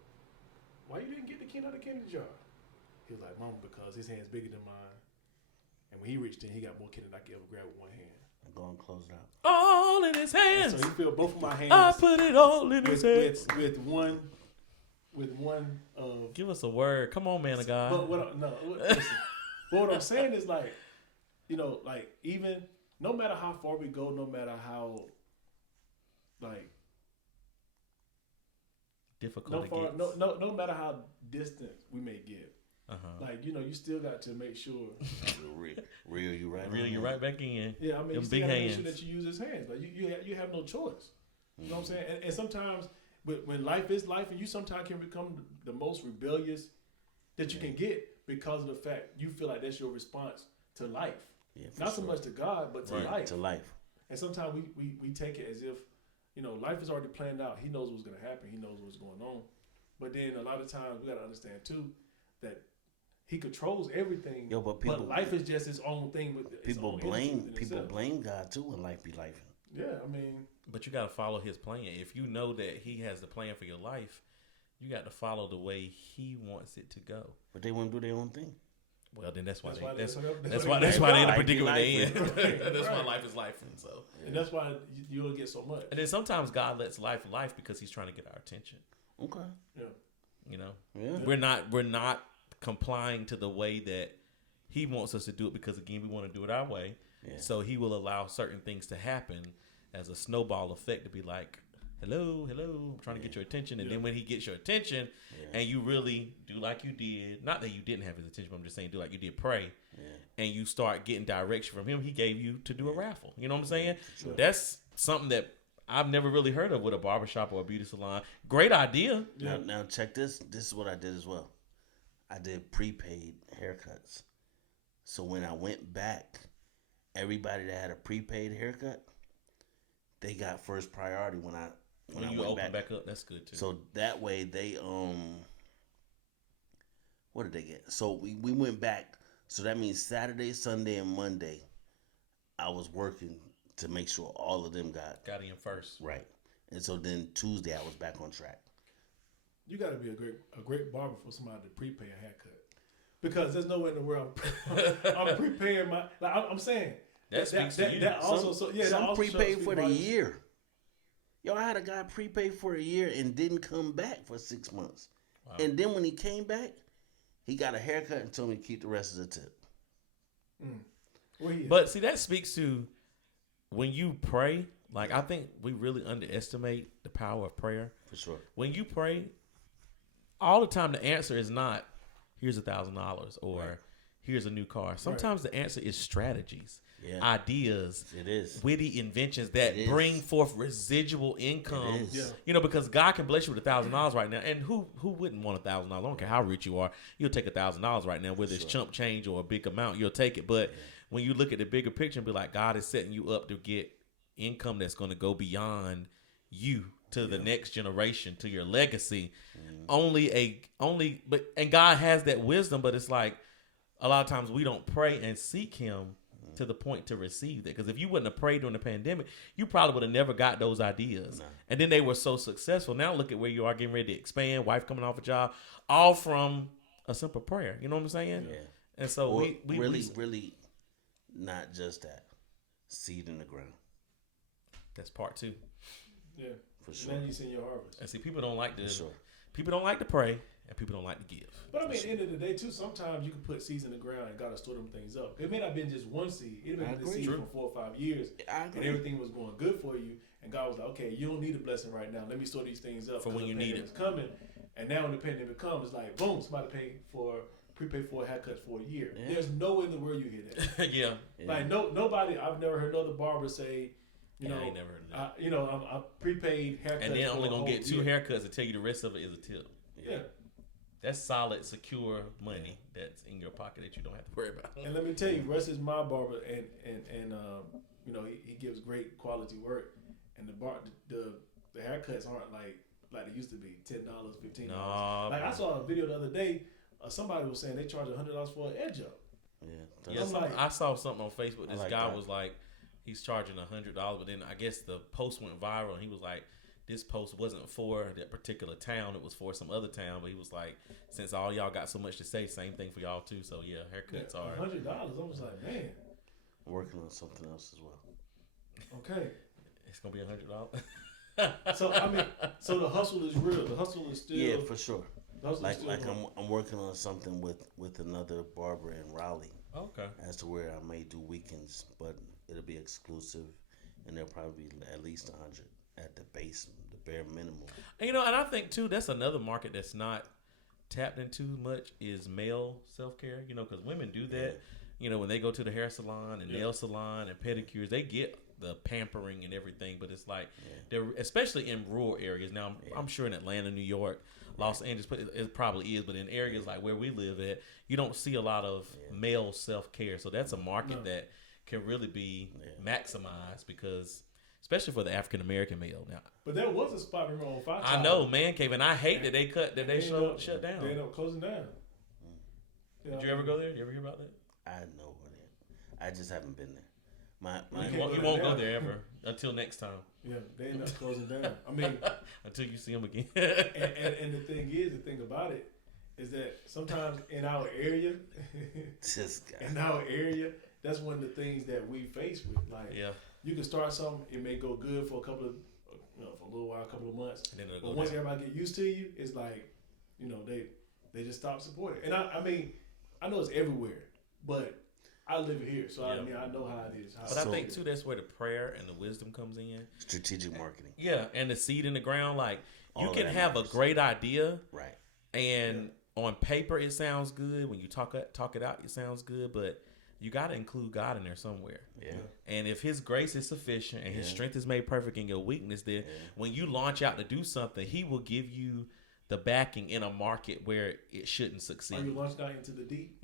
why you didn't get the candy out of the candy jar?" He was like, "Mama, because his hand's bigger than mine. And when he reached in, he got more candy than I could ever grab with one hand." I'm going to close it out. All in His And hands. so he filled both of my hands I put it all in His hands. with one of. Give us a word. Come on, man of God. But listen. But what I'm saying is like, like even no matter how far we go, no matter how like Difficult no matter how distant we may get, like you still got to make sure. Reel you right. Reel you right back in. Yeah, I mean, Them you still big got to make hands. sure that you use his hands. Like you have no choice. You know what I'm saying? And sometimes when life is life, and you sometimes can become the most rebellious that you can get because of the fact you feel like that's your response to life. Yeah, Not so much to God, but to life. To life. And sometimes we take it as if, life is already planned out. He knows what's going to happen. He knows what's going on. But then a lot of times we got to understand too that He controls everything. Yo, but life is just its own thing. With its People own blame entity within itself. God too when life be life. Yeah, I mean, But you got to follow His plan. If you know that He has the plan for your life, you got to follow the way He wants it to go. But they want to do their own thing. Well, then that's why That's they why that's they why they in the life be predicament they in. life. That's why Right. life is life, and so. and that's why you don't get so much. And then sometimes God lets life because He's trying to get our attention. Okay. Yeah. You know, Yeah. we're not complying to the way that He wants us to do it because again we want to do it our way. Yeah. So He will allow certain things to happen as a snowball effect to be like, hello, I'm trying to get your attention. And then when He gets your attention and you really do like you did, not that you didn't have His attention, but I'm just saying do like you did, pray, and you start getting direction from Him, He gave you to do a raffle. You know what I'm saying? Sure. That's something that I've never really heard of with a barbershop or a beauty salon. Great idea. Now check this. This is what I did as well. I did prepaid haircuts. So when I went back, everybody that had a prepaid haircut, they got first priority when I you went open back up, that's good too. So that way they what did they get? So we went back. So that means Saturday, Sunday, and Monday, I was working to make sure all of them got in first. right. And so then Tuesday I was back on track. You got to be a great barber for somebody to prepay a haircut, because there's no way in the world I'm preparing my. Like I'm saying That speaks to you. That also Some prepaid for the barbers. year. Yo, I had a guy prepay for a year and didn't come back for 6 months. Wow. And then when he came back, he got a haircut and told me to keep the rest of the tip. Where he at? But see, that speaks to when you pray. Like, I think we really underestimate the power of prayer. For sure. When you pray, all the time the answer is not, here's $1,000 or here's a new car. Sometimes the answer is strategies, ideas, it is witty inventions that bring forth residual income. It is. You know, because God can bless you with $1,000 right now, and who wouldn't want $1,000? I don't care how rich you are, you'll take $1,000 right now, whether it's chump change or a big amount, you'll take it. But when you look at the bigger picture and be like, God is setting you up to get income that's going to go beyond you to the next generation, to your legacy. And God has that wisdom, but it's like a lot of times we don't pray and seek him to the point to receive that. Because if you wouldn't have prayed during the pandemic, you probably would have never got those ideas. And then they were so successful. Now look at where you are, getting ready to expand, wife coming off a job, all from a simple prayer. You know what I'm saying? Yeah. And so we really not just that. Seed in the ground. That's part 2. Yeah. For sure. Then you send your harvest. And see, people don't like to people don't like to pray, and people don't like to give. But I mean, at the end of the day, too, sometimes you can put seeds in the ground and gotta store them things up. It may not have been just one seed. It may have been a seed for 4 or 5 years, and everything was going good for you. And God was like, okay, you don't need a blessing right now. Let me store these things up for when you need it. It's coming. And now when the pandemic comes, it's like, boom, somebody prepay for a haircut for a year. Yeah. There's no way in the world you hear that. Yeah. Like nobody. I've never heard another barber say, I ain't never heard of that. I prepaid haircuts. And then only gonna get 2 haircuts and tell you the rest of it is a tip. Yeah. That's solid, secure money that's in your pocket that you don't have to worry about. And let me tell you, Russ is my barber, and he gives great quality work. And the haircuts aren't like they used to be, $10, $15. No, like I saw a video the other day. Somebody was saying they charge $100 for an edge up. Yeah. I saw something on Facebook. This guy that. was like, he's charging $100, but then I guess the post went viral, and he was like, this post wasn't for that particular town, it was for some other town. But he was like, since all y'all got so much to say, same thing for y'all too. So yeah, haircuts are $100. I was like, man. Working on something else as well. Okay. It's gonna be $100. So I mean, so the hustle is real. The hustle is still for sure. Like I'm working on something with another barber in Raleigh. Okay. As to where I may do weekends, but it'll be exclusive, and there'll probably be at least 100 at the base, the bare minimum. And, and I think too that's another market that's not tapped into much is male self care. Because women do that. Yeah. When they go to the hair salon and nail salon and pedicures, they get the pampering and everything. But it's like they're especially in rural areas. Now I'm sure in Atlanta, New York, Los Angeles, it probably is, but in areas like where we live at, you don't see a lot of male self care. So that's a market that can really be maximized because. Especially for the African American male now. But there was a spot in on 5 I know, Man Cave, and I hate that they shut down. They ended up closing down. Did you ever go there? You ever hear about that? I know it. I just haven't been there. You won't go there ever until next time. Yeah, they end up closing down. I mean, until you see them again. and the thing about it is that sometimes in our area, that's one of the things that we face with. Like, you can start something, it may go good for for a little while, a couple of months. And then but once everybody get used to you, it's like, they just stop supporting. And I mean, I know it's everywhere, but I live here, so I know how it is. But I think too, that's where the prayer and the wisdom comes in. Strategic marketing. Yeah, and the seed in the ground. Like you can have a great idea, right? And on paper it sounds good. When you talk it out, it sounds good, but you got to include God in there somewhere. Yeah. And if His grace is sufficient and His strength is made perfect in your weakness, then when you launch out to do something, He will give you the backing in a market where it shouldn't succeed. Are you launched out into the deep?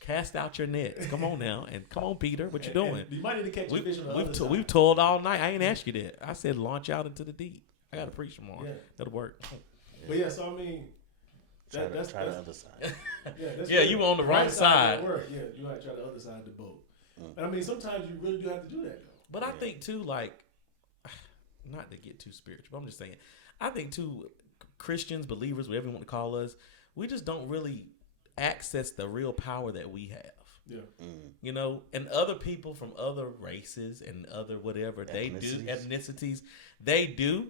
Cast out your nets. Come on now. And come on, Peter. What you doing? You might need to catch a fish on the other side. We've toiled all night. I ain't asked you that. I said launch out into the deep. I got to preach tomorrow. Yeah. That'll work. But so I mean... That's the other side. You on the right side. Yeah, you got to try the other side of the boat. And I mean, sometimes you really do have to do that, though. But I think, too, like, not to get too spiritual, but I'm just saying, I think, too, Christians, believers, whatever you want to call us, we just don't really access the real power that we have. Yeah. And other people from other races and other whatever, ethnicities, they do.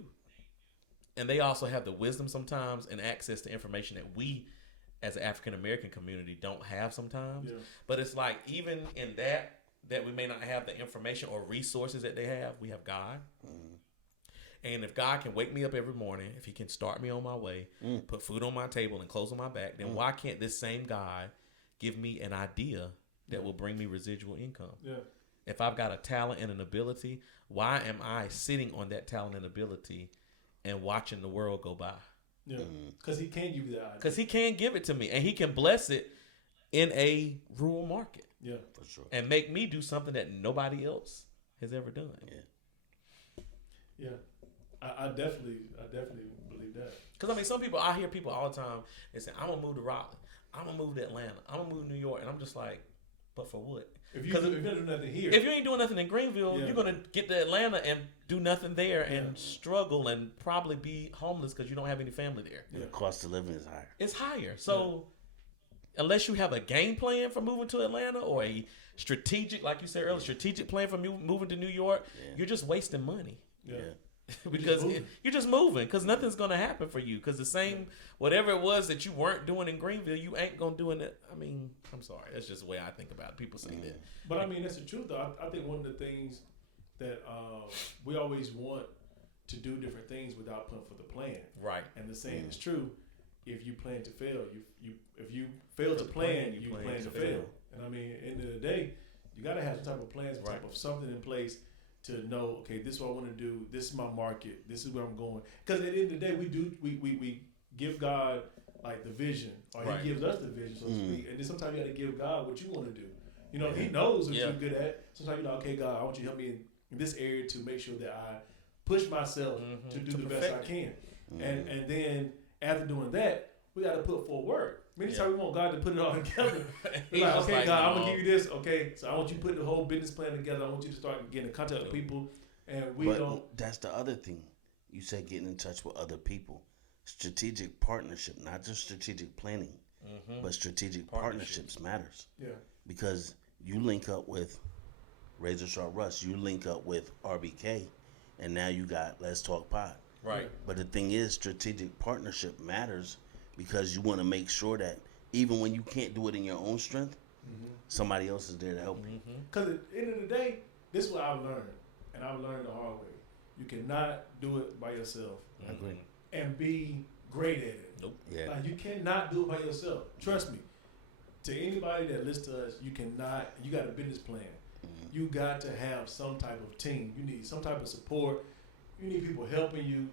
And they also have the wisdom sometimes and access to information that we as an African American community don't have sometimes. Yeah. But it's like even in that we may not have the information or resources that they have, we have God. And if God can wake me up every morning, if he can start me on my way, put food on my table and clothes on my back, then why can't this same God give me an idea that will bring me residual income? Yeah. If I've got a talent and an ability, why am I sitting on that talent and ability and watching the world go by? Yeah. Because he can give you that idea. Because he can give it to me, and he can bless it in a rural market. Yeah. For sure. And make me do something that nobody else has ever done. Yeah. I definitely believe that. Because, I mean, I hear people all the time, they say, I'm going to move to Raleigh. I'm going to move to Atlanta. I'm going to move to New York. And I'm just like, but for what? If you're not doing nothing here. If you ain't doing nothing in Greenville, you're going to get to Atlanta and do nothing there and struggle and probably be homeless because you don't have any family there. The cost of living is higher. It's higher. So unless you have a game plan for moving to Atlanta or a strategic, like you said earlier, strategic plan for moving to New York, you're just wasting money. Yeah. Because you're just moving because nothing's going to happen for you because the same whatever it was that you weren't doing in Greenville, you ain't going to do in it. I mean, I'm sorry. That's just the way I think about it. People say that. But I mean, that's the truth though. I think one of the things that we always want to do different things without putting for the plan. Right. And the saying is true. If you plan to fail, if you fail to plan, you plan to fail. And I mean, at the end of the day, you got to have some type of plans, some type of something in place to know, okay, this is what I want to do. This is my market. This is where I'm going. Because at the end of the day, we give God like the vision, or he gives us the vision, so to speak. And then sometimes you got to give God what you want to do. You know, he knows what you're good at. Sometimes you're like, okay, God, I want you to help me in this area to make sure that I push myself to do the best I can. And then after doing that, we got to put forth work. Many times we want God to put it all together. We're like, okay, God, I'm going to give you this. Okay, so I want you to put the whole business plan together. I want you to start getting in contact with people. And that's the other thing. You said getting in touch with other people. Strategic partnership, not just strategic planning, but strategic partnerships matters. Yeah. Because you link up with Razor Sharp Russ, you link up with RBK, and now you got Let's Talk Pod. Right. But the thing is, strategic partnership matters because you want to make sure that even when you can't do it in your own strength, somebody else is there to help you. Because at the end of the day, this is what I've learned, and I've learned the hard way. You cannot do it by yourself. I agree. And be great at it. Nope. Yeah. Like, you cannot do it by yourself. Trust me. To anybody that listens to us, you got a business plan. You got to have some type of team. You need some type of support. You need people helping you,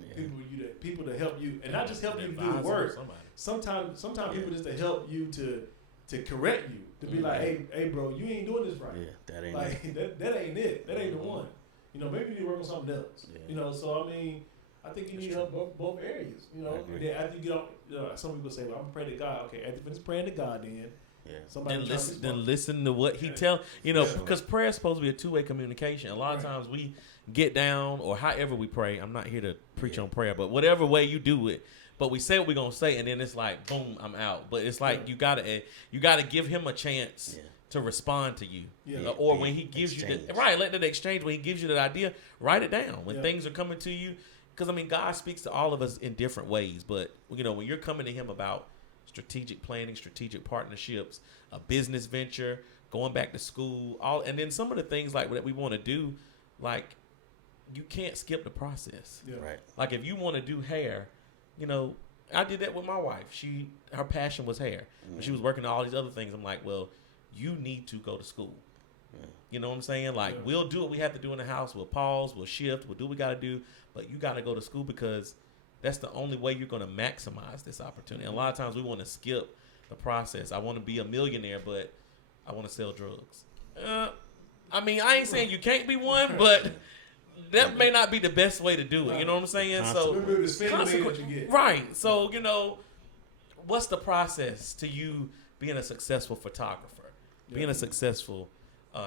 people to help you, and not just help you do the work. Sometimes people just to help you to correct you, to be like, hey, bro, you ain't doing this right. Yeah, that ain't like it. that ain't it. That ain't the one. You know, maybe you need to work on something else. Yeah. You know, so I mean, I think you need help both areas. You know, and then after you get off, some people say, well, I'm praying to God. Okay, after you finish praying to God, then listen to what he tell. You know, because prayer is supposed to be a two-way communication. A lot of times we get down, or however we pray. I'm not here to preach on prayer, but whatever way you do it. But we say what we're gonna say, and then it's like, boom, I'm out. But it's like you gotta give him a chance to respond to you, or when he gives you let that exchange. When he gives you that idea, write it down. When things are coming to you, because I mean, God speaks to all of us in different ways. But you know, when you're coming to Him about strategic planning, strategic partnerships, a business venture, going back to school, and then some of the things like that we want to do, like you can't skip the process. Yeah. Right. Like if you want to do hair, you know, I did that with my wife. Her passion was hair. When she was working on all these other things, I'm like, well, you need to go to school. You know what I'm saying? Like we'll do what we have to do in the house. We'll pause, we'll shift, we'll do what we got to do, but you got to go to school because that's the only way you're going to maximize this opportunity. And a lot of times we want to skip the process. I want to be a millionaire, but I want to sell drugs. I mean, I ain't saying you can't be one, but that may not be the best way to do it. You know what I'm saying? Right. So, you know, what's the process to you being a successful photographer, being a successful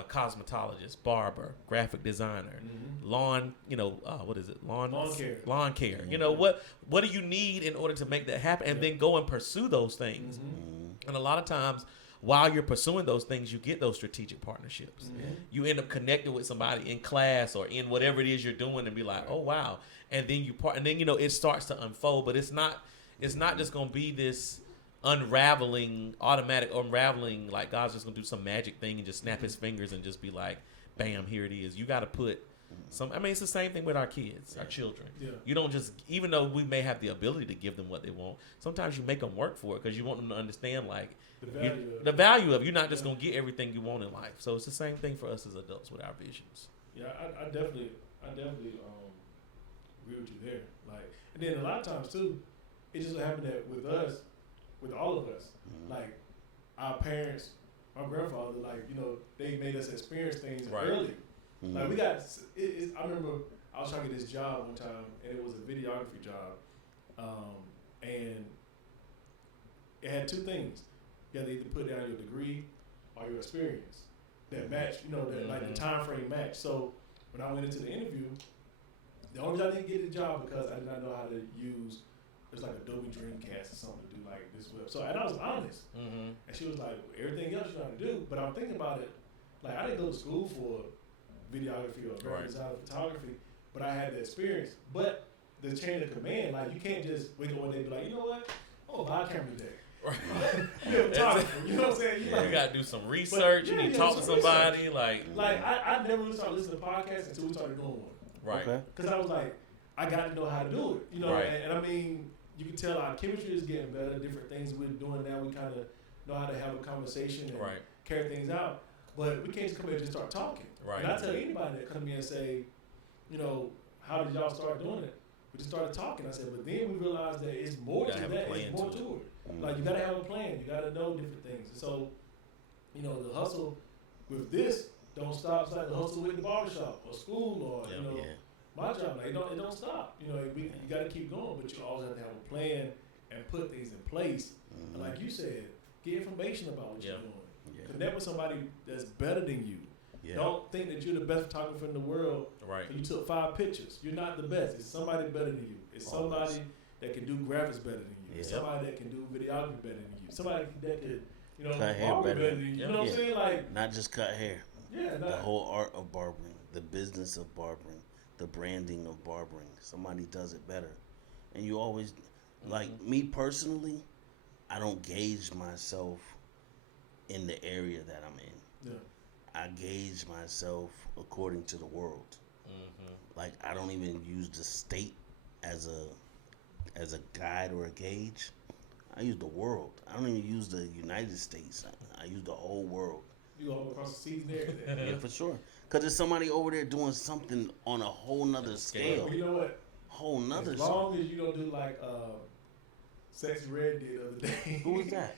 cosmetologist, barber, graphic designer, lawn, what is it? Lawn care. You know, what do you need in order to make that happen? And then go and pursue those things. And a lot of times while you're pursuing those things, you get those strategic partnerships. You end up connecting with somebody in class or in whatever it is you're doing and be like, oh, wow. And then it starts to unfold, but it's not just going to be this unraveling, like God's just gonna do some magic thing and just snap his fingers and just be like, bam, here it is. You got to put some. I mean, it's the same thing with our kids, our children. Yeah. You don't just, even though we may have the ability to give them what they want, sometimes you make them work for it because you want them to understand like the value of. You're not just gonna get everything you want in life. So it's the same thing for us as adults with our visions. Yeah, I definitely agree with you there. Like, and then a lot of times too, it just happened that with us, with all of us, like our parents, my grandfather, like, you know, they made us experience things early. Mm-hmm. Like we got, I remember I was trying to get this job one time, and it was a videography job, and it had two things. You had to either put down your degree or your experience that matched, you know, that like the time frame matched. So when I went into the interview, the only reason I didn't get the job because I did not know how to use, it was like Adobe Dreamcast or something to do like this web. So, and I was honest. Mm-hmm. And she was like, everything else you know how to do. But I'm thinking about it, like I didn't go to school for videography or graphic design or photography, but I had the experience. But the chain of command, like you can't just wake up one day and be like, you know what? Oh, buy a camera today. Right. You know what I'm saying? You gotta do some research. You need to talk to somebody. Like I never really started listening to podcasts until we started doing one. Right. Because I was like, I got to know how to do it. You know, and I mean, you can tell our chemistry is getting better. Different things we're doing now, we kind of know how to have a conversation and carry things out. But we can't just come here and just start talking. Right. And I tell anybody that come here and say, you know, how did y'all start doing it? We just started talking. I said, but then we realized that it's more to that. It's more to it. Like you got to have a plan. You got to know different things. And so, you know, the hustle with this don't stop. It's like the hustle with the barbershop or school or you know my job. Like it don't stop. You know, you got to keep going, but you always have to have a plan and put things in place. And like you said, get information about what you're doing. Yeah. Connect with somebody that's better than you. Yeah. Don't think that you're the best photographer in the world. Right. And you took 5 pictures. You're not the best. It's somebody better than you. It's somebody that can do graphics better than you. Yeah. It's somebody that can do videography better than you. Somebody that could, you know, cut hair better than you. You know what I'm saying? Like not just cut hair. Yeah. The whole art of barbering, the business of barbering, the branding of barbering. Somebody does it better. And you always, like me personally, I don't gauge myself in the area that I'm in. Yeah. I gauge myself according to the world. Mm-hmm. Like I don't even use the state as a guide or a gauge. I use the world. I don't even use the United States. I use the whole world. You go across the seas there. Yeah, for sure. Because there's somebody over there doing something on a whole nother scale. You know what? Whole nother. As long as you don't do like Sexy Red did the other day. Who was that?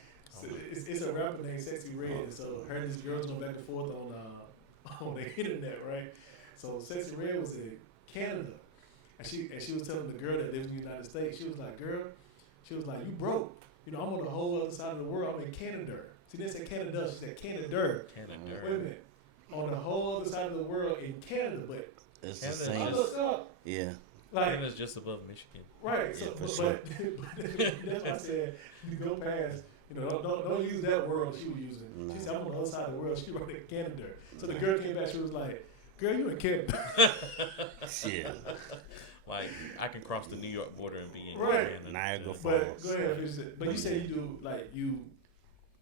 It's a rapper named Sexy Red, and so her and this girl's going back and forth on the internet, right? So Sexy Red was in Canada, and she was telling the girl that lives in the United States, she was like, you broke. You know, I'm on the whole other side of the world. I'm in Canada. She didn't say Canada, she said Canada. Wait a minute. On the whole other side of the world in Canada, but it's the same. I looked up. Yeah. Like, Canada's just above Michigan. Right. So, but that's why I said you go past. You know, don't use that world she was using. No. She said, I'm on the other side of the world. She wrote in Canada. So the girl came back. She was like, "Girl, you in Canada?" Yeah. Like I can cross the New York border and be in Canada. Niagara Falls. But go ahead. But you say you do like you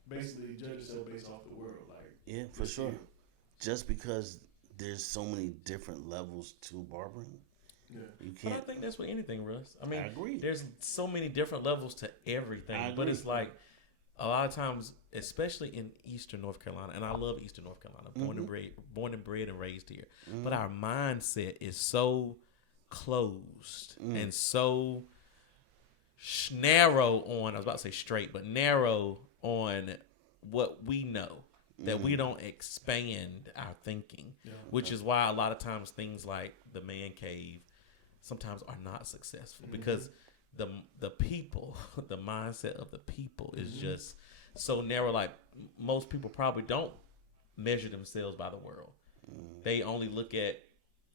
basically judge yourself based off the world, like. Yeah, for sure. Just because there's so many different levels to barbering. Yeah. You can't. But I think that's with anything, Russ. I mean, I agree. There's so many different levels to everything, but it's like a lot of times, especially in Eastern North Carolina, and I love Eastern North Carolina, born and bred and raised here. Mm-hmm. But our mindset is so closed and so narrow on. I was about to say straight, but narrow on what we know. That we don't expand our thinking, which is why a lot of times things like the man cave sometimes are not successful because the people, the mindset of the people is just so narrow. Like most people probably don't measure themselves by the world. They only look at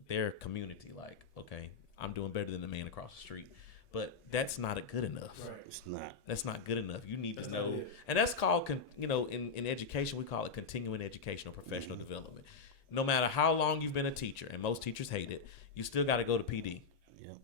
their community like, okay, I'm doing better than the man across the street. But that's not good enough. Right. It's not. That's not good enough. You need to know. And that's called, in education, we call it continuing educational professional development. No matter how long you've been a teacher, and most teachers hate it, you still got to go to PD. Yep.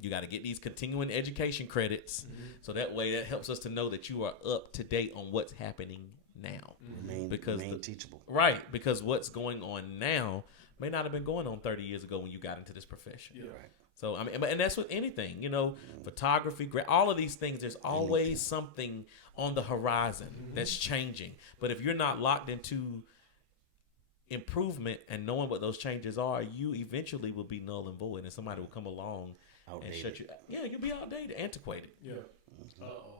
You got to get these continuing education credits. Mm-hmm. So that way that helps us to know that you are up to date on what's happening now. Remain teachable. Right. Because what's going on now may not have been going on 30 years ago when you got into this profession. Yeah. Right. So, I mean, and that's with anything, you know, photography, all of these things, there's always something on the horizon that's changing. But if you're not locked into improvement and knowing what those changes are, you eventually will be null and void, and somebody will come along and shut you. Yeah, you'll be outdated, antiquated. Yeah. Uh-oh.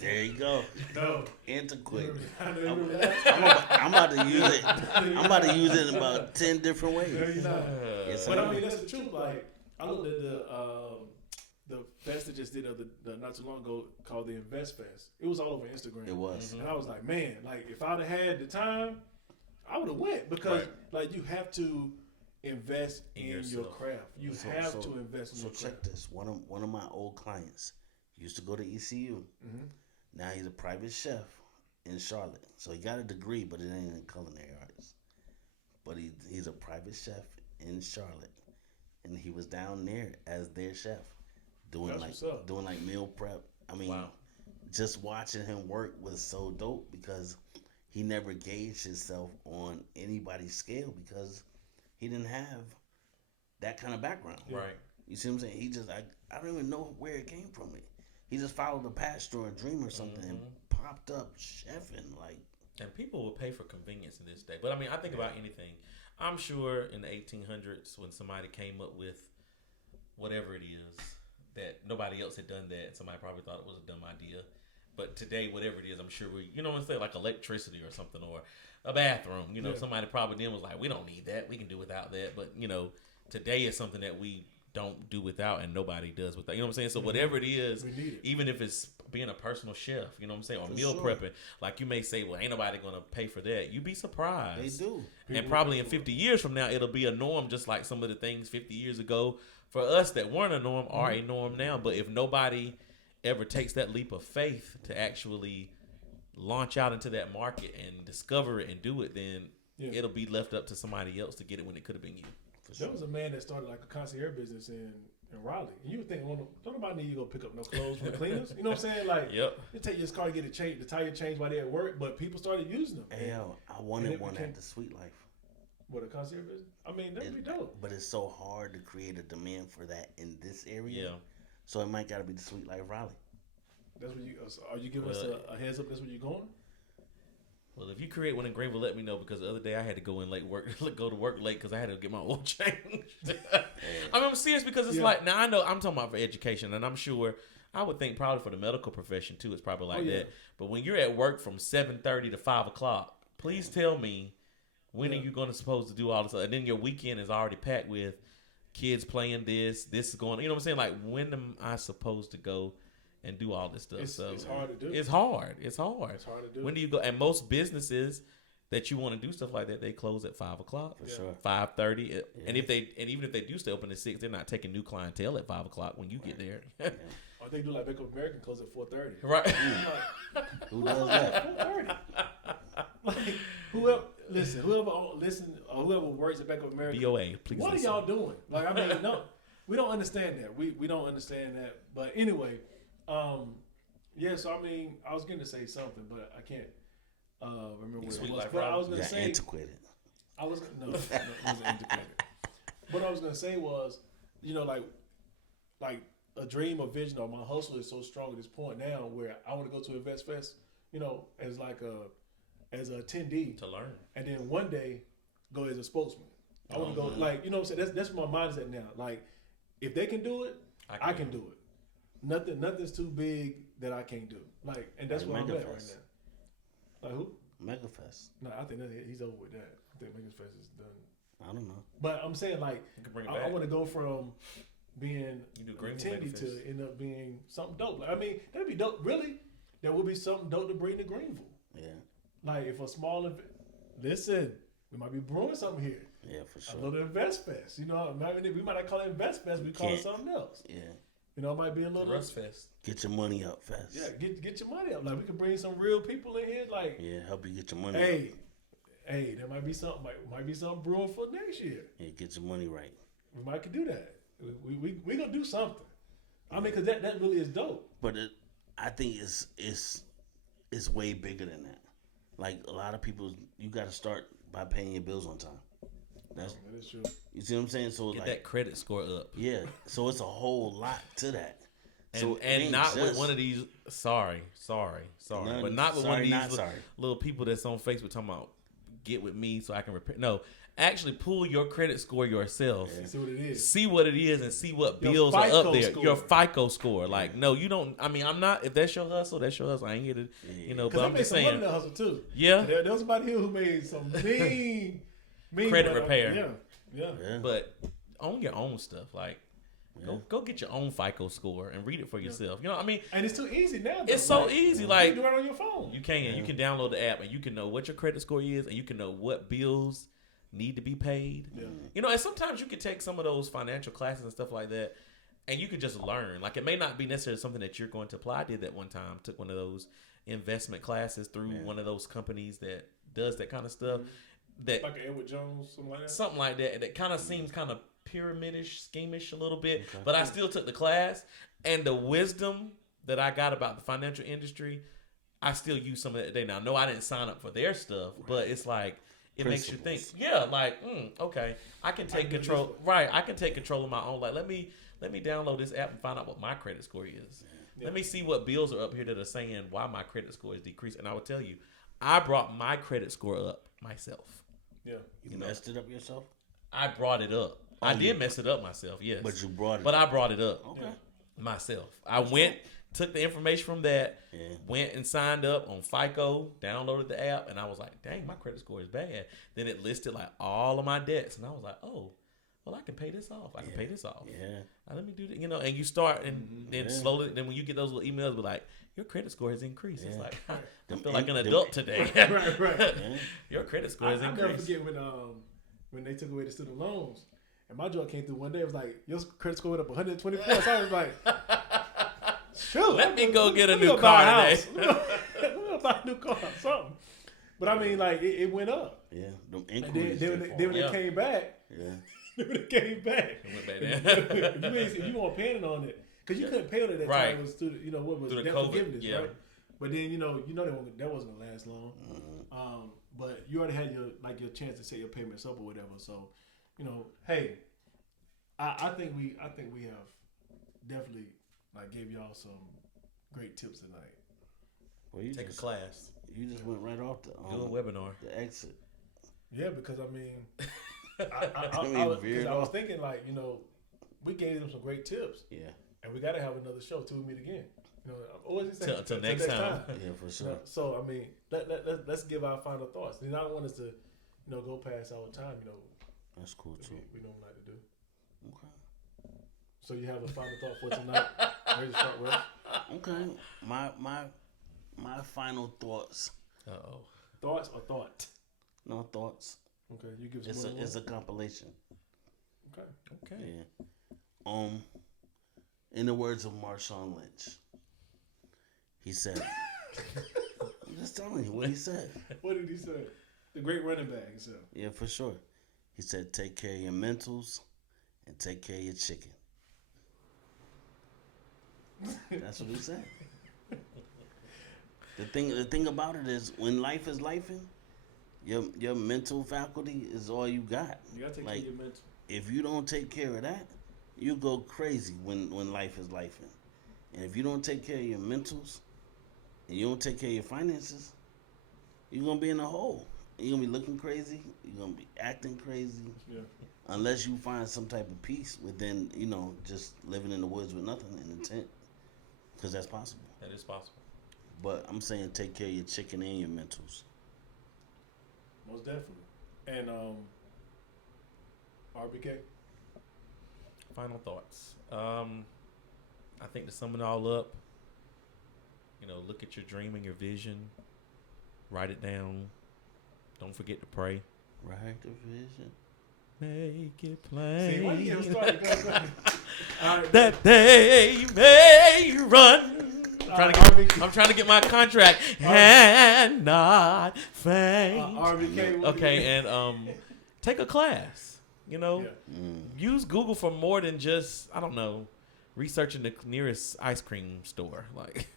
There you go. No. Antiquated. I'm I'm about to use it. I'm about to use it in about 10 different ways. No, you're not. Yes, But I I am. mean, that's the truth. Like, I looked at the fest that just did the not too long ago called the Invest Fest. It was all over Instagram. It was. And I was like, man, like if I'd have had the time, I would have went because like you have to invest in your craft. You have to invest in your craft. So check this. One of my old clients used to go to ECU. Mm-hmm. Now he's a private chef in Charlotte. So he got a degree, but it ain't in culinary arts. But he's a private chef in Charlotte, and he was down there as their chef, doing like meal prep. I mean, just watching him work was so dope because he never gauged himself on anybody's scale because he didn't have that kind of background. Right. You see what I'm saying? He just I don't even know where it came from. He just followed a pastor or a dream or something and popped up chefing like. And people will pay for convenience in this day. But I mean, I think about anything. I'm sure in the 1800s when somebody came up with whatever it is that nobody else had done that, and somebody probably thought it was a dumb idea. But today, whatever it is, I'm sure you know what I'm saying, like electricity or something, or a bathroom. You know, somebody probably then was like, we don't need that. We can do without that. But, you know, today is something that we don't do without and nobody does without. You know what I'm saying? So whatever it is, even if it's being a personal chef, you know what I'm saying, or meal prepping, like you may say, well, ain't nobody going to pay for that. You'd be surprised. They do. And probably in 50 years from now, it'll be a norm, just like some of the things 50 years ago for us that weren't a norm are a norm now. But if nobody ever takes that leap of faith to actually launch out into that market and discover it and do it, then it'll be left up to somebody else to get it when it could have been you. There was a man that started like a concierge business in Raleigh. And you would think, well, don't nobody need you to go pick up no clothes from the cleaners. You know what I'm saying? Like, you take your car to get it changed, the tire changed while they're at work, but people started using them. Hey, yo, I wanted one at the Sweet Life. What, a concierge business? I mean, that'd be dope. But it's so hard to create a demand for that in this area. Yeah. So it might got to be the Sweet Life Raleigh. That's what you. Are you giving us a heads up? That's where you're going. Well, if you create one in Greenville, let me know, because the other day I had to go in late go to work late because I had to get my oil changed. I mean, I'm serious because it's like, now I know I'm talking about for education, and I'm sure I would think probably for the medical profession too, it's probably like that. But when you're at work from 7:30 to 5 o'clock, please tell me when are you going to supposed to do all this? And then your weekend is already packed with kids playing this is going, you know what I'm saying? Like, when am I supposed to go and do all this stuff? It's hard to do. It's hard. It's hard to do. When do you go? And most businesses that you want to do stuff like that, they close at 5 o'clock. For sure. 5:30. And even if they do stay open at 6, they're not taking new clientele at 5 o'clock when you get there. Or they do like Bank of America, close at 4:30. Right. Who does that? 4:30. Like, whoever works at Bank of America, BOA, please. what are y'all doing? Like, I mean, no, we don't understand that. We don't understand that. But anyway, so I mean, I was going to say something, but I can't remember what it was. But I was going to say antiquated. No, it wasn't antiquated. What I was going to say was, you know, like a dream or vision or my hustle is so strong at this point now where I want to go to Invest Fest, you know, as an attendee to learn, and then one day go as a spokesman. I want to go, like, you know what I'm saying? That's where my mind is at now. Like, if they can do it, I can do it. Nothing's too big that I can't do. Like, and that's where I'm at right now. Like who? Megafest. No, I think he's over with that. I think Megafest is done. I don't know. But I'm saying, like, I want to go from being an attendee to end up being something dope. Like, I mean, that'd be dope. Really, there would be something dope to bring to Greenville. Yeah. Like, if a small event, listen, we might be brewing something here. Yeah, for sure. A little Invest Fest. You know, we might not call it Invest Fest, we call it something else. Yeah. You know, it might be a little Russ Fest. Get your money up fast. Yeah, get your money up. Like, we could bring some real people in here. Like, yeah, help you get your money up. Hey, there might be something brewing for next year. Yeah, get your money right. We might could do that. we gonna do something. I mean, because that really is dope. But I think it's way bigger than that. Like a lot of people, you got to start by paying your bills on time. That is true. You see what I'm saying? So Get like that credit score up. Yeah. So it's a whole lot to that. And not with one of these. Sorry, but not with one of these little people that's on Facebook talking about get with me so I can repair. No, actually pull your credit score yourself. Yeah. See what it is. See what it is and see what bills are up there. Score. Your FICO score. Like, no, you don't. I mean, I'm not. If that's your hustle, that's your hustle. I ain't here to, But I'm just saying. I made some money in the hustle too. Yeah. There was somebody here who made some mean credit repair. Yeah. But own your own stuff. Like. Go get your own FICO score and read it for yourself. You know what I mean? And it's too easy now. It's so easy. Like you can do it on your phone. You can. You can download the app and you can know what your credit score is and you can know what bills need to be paid. Yeah. And sometimes you can take some of those financial classes and stuff like that and you can just learn. Like it may not be necessarily something that you're going to apply. I did that one time. Took one of those investment classes through one of those companies that does that kind of stuff. That like Edward Jones, something like that. Something like that. And it kind of seems kind of pyramidish, schemish a little bit, but I still took the class, and the wisdom that I got about the financial industry, I still use some of that today. Now, I know I didn't sign up for their stuff, but it's like it makes you think. Yeah, like okay, I can take control. Right, I can take control of my own. Like let me download this app and find out what my credit score is. Yeah. Let me see what bills are up here that are saying why my credit score is decreased, and I will tell you, I brought my credit score up myself. Yeah, you messed it up yourself. I brought it up. I did mess it up myself, yes. But you brought it But I brought it up okay. myself. I went, took the information from that, went and signed up on FICO, downloaded the app, and I was like, dang, my credit score is bad. Then it listed like all of my debts, and I was like, oh, well, I can pay this off. I can pay this off. Yeah. Let me do that. And you start, and then slowly, then when you get those little emails, be like, your credit score has increased. It's like, I feel like an adult today. right. Your credit score has increased. I never forget when they took away the student loans. And my job came through one day. It was like, your credit score went up 120 points. I was like, shoot. Let me go get a new car today. Let me go buy a new car or something. But I mean, like, it went up. Yeah. And then when it came back, it went back down. If you weren't paying on it, because you couldn't pay on it at that time. It was through, what was debt forgiveness, right? But then, that wasn't going to last long. Mm-hmm. But you already had your chance to set your payments up or whatever. So, hey, I think we have definitely gave y'all some great tips tonight. Well, you take a class. You just went right off the do a webinar. The exit. Yeah, because I mean, I was thinking we gave them some great tips. Yeah, and we got to have another show till we meet again. Till next time. Yeah, for sure. So I mean, let's give our final thoughts. I don't want us to go past our time. That's cool too. We don't like to do. Okay. So you have a final thought for tonight? Ready to start with? Okay. My final thoughts. Thoughts or thought? No thoughts. Okay, you give some. It's a compilation. Okay. Yeah. In the words of Marshawn Lynch, he said. I'm just telling you what he said. What did he say? The great running back himself. Yeah, for sure. He said, take care of your mentals and take care of your chicken. That's what he said. The thing about it is when life is lifing, your mental faculty is all you got. You gotta take care of your mental. If you don't take care of that, you go crazy when life is lifing. And if you don't take care of your mentals and you don't take care of your finances, you're gonna be in a hole. You're going to be looking crazy. You're going to be acting crazy. Yeah. Unless you find some type of peace within, just living in the woods with nothing in a tent. Because that's possible. That is possible. But I'm saying take care of your chicken and your mentals. Most definitely. And RBK? Final thoughts. I think to sum it all up, look at your dream and your vision. Write it down. Don't forget to pray. Write the vision. Make it plain. See, why you get started? Right. That they may run. I'm trying to get my contract and not faint. RBK. Okay, and take a class. You know, Yeah. use Google for more than just, I don't know, researching the nearest ice cream store, like,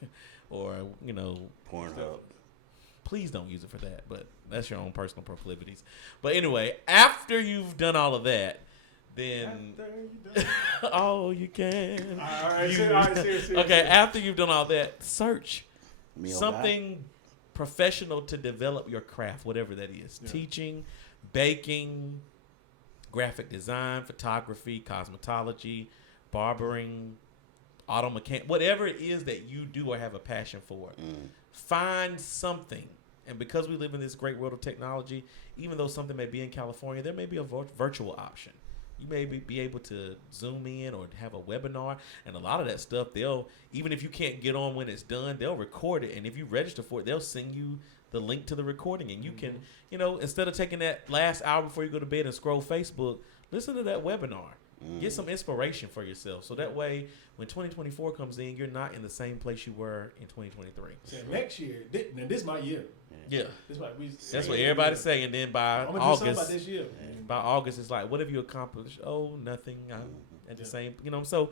or Pornhub. Please don't use it for that, but that's your own personal proclivities. But anyway, after you've done all of that, then oh, you can. All right, seriously. Okay, after you've done all that, search Meal something professional to develop your craft, whatever that is. Yeah. Teaching, baking, graphic design, photography, cosmetology, barbering, auto mechanic, whatever it is that you do or have a passion for. Find something. And because we live in this great world of technology, even though something may be in California, there may be a virtual option. You may be able to Zoom in or have a webinar, and a lot of that stuff, even if you can't get on when it's done, they'll record it, and if you register for it, they'll send you the link to the recording, and you can, instead of taking that last hour before you go to bed and scroll Facebook, listen to that webinar. Get some inspiration for yourself, so that way, when 2024 comes in, you're not in the same place you were in 2023. So next year, now this is my year. Yeah, that's what everybody's saying. And then by I'm August, do something about this year. By August, it's like, what have you accomplished? Oh, nothing. At the same, So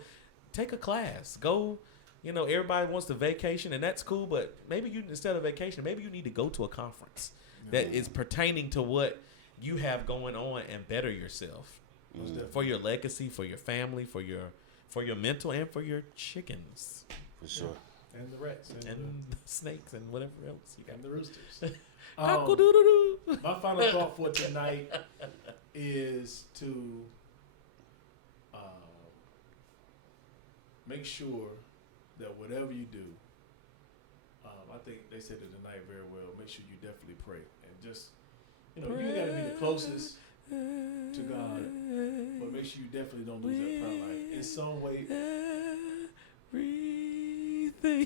take a class. Go. Everybody wants to vacation, and that's cool. But maybe you, instead of vacation, maybe you need to go to a conference that is pertaining to what you have going on and better yourself for your legacy, for your family, for your mental, and for your chickens. For sure. And the rats. And the snakes and whatever else you got. And the roosters. My My final thought for tonight is to make sure that whatever you do, I think they said it tonight very well, make sure you definitely pray. And just, you got to be the closest to God, but make sure you definitely don't lose that prayer life in some way.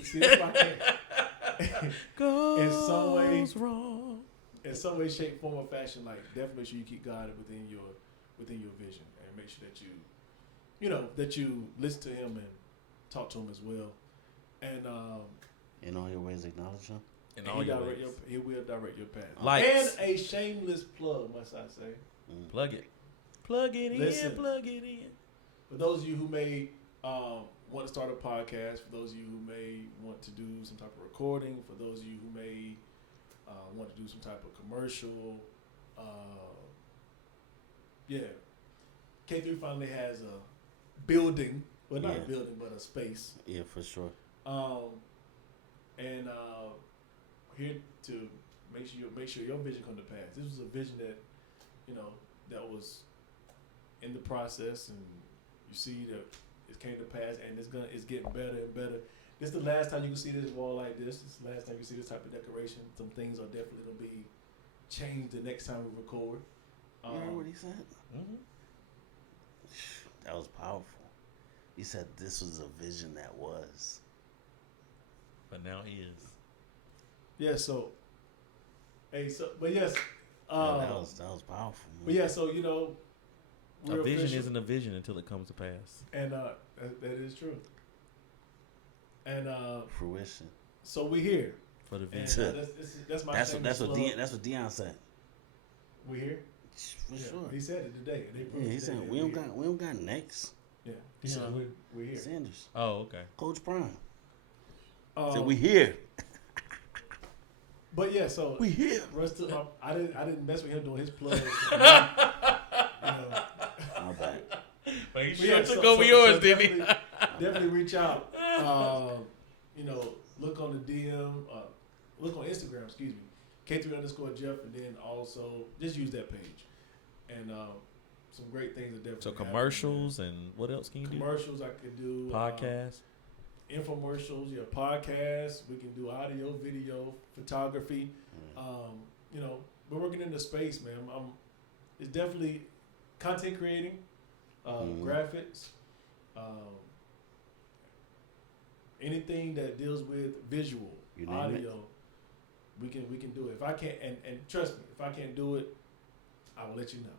See, that's why I can't. In some way, shape, form, or fashion, like definitely make sure you keep God within your vision, and make sure that that you listen to Him and talk to Him as well. And in all your ways, acknowledge Him. He will direct your path. Likes. And a shameless plug, must I say? Plug it. Plug it Listen, in. Plug it in. For those of you who may want to start a podcast, for those of you who may want to do some type of recording, for those of you who may want to do some type of commercial, K3 finally has a building, well, not a building, but a space. Yeah, for sure. And here to make sure your vision come to pass. This was a vision that that was in the process, and you see that it came to pass, and it's getting better and better. This is the last time you can see this wall like this. This is the last time you can see this type of decoration. Some things are definitely gonna be changed the next time we record. You heard what he said? Mm-hmm. That was powerful. He said this was a vision that was. But now he is. Yeah, but yes. that was powerful. Man. But yeah, so a vision isn't a vision until it comes to pass. And that is true. And fruition. So we're here. For the vision. That's my that's what Dion said. We here? For sure. He said it today. He said we don't got next. Yeah. He said we're here. Sanders. Oh, okay. Coach Prime. So we here. But yeah, so we here. I didn't mess with him doing his plug. My bad. But he sure took over yours, didn't he? Definitely reach out. Look on the DM. Look on Instagram. Excuse me. K3_Jeff, and then also just use that page. And some great things are definitely. So commercials and what else can you do? Commercials I could do. Podcasts. Infomercials, podcasts. We can do audio, video, photography. We're working in the space, man. It's definitely content creating, graphics, anything that deals with visual, audio. We can do it. If I can't, and trust me, if I can't do it, I will let you know.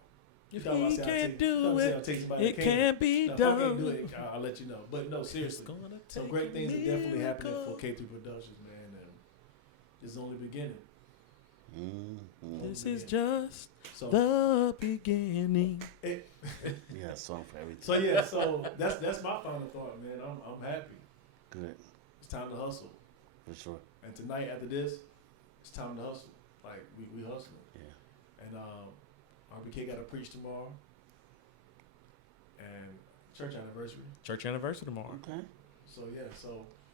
If he can't do it, it can't be done. If I can't do it, I'll let you know. But no, seriously, some great things are definitely happening for K3 Productions, man. And it's only beginning. This is just So the beginning. Yeah, a song for everything. So that's my final thought, man. I'm happy. Good. It's time to hustle. For sure. And tonight after this, it's time to hustle. Like we hustling. Yeah. And RBK got to preach tomorrow. And church anniversary. Church anniversary tomorrow. Okay. So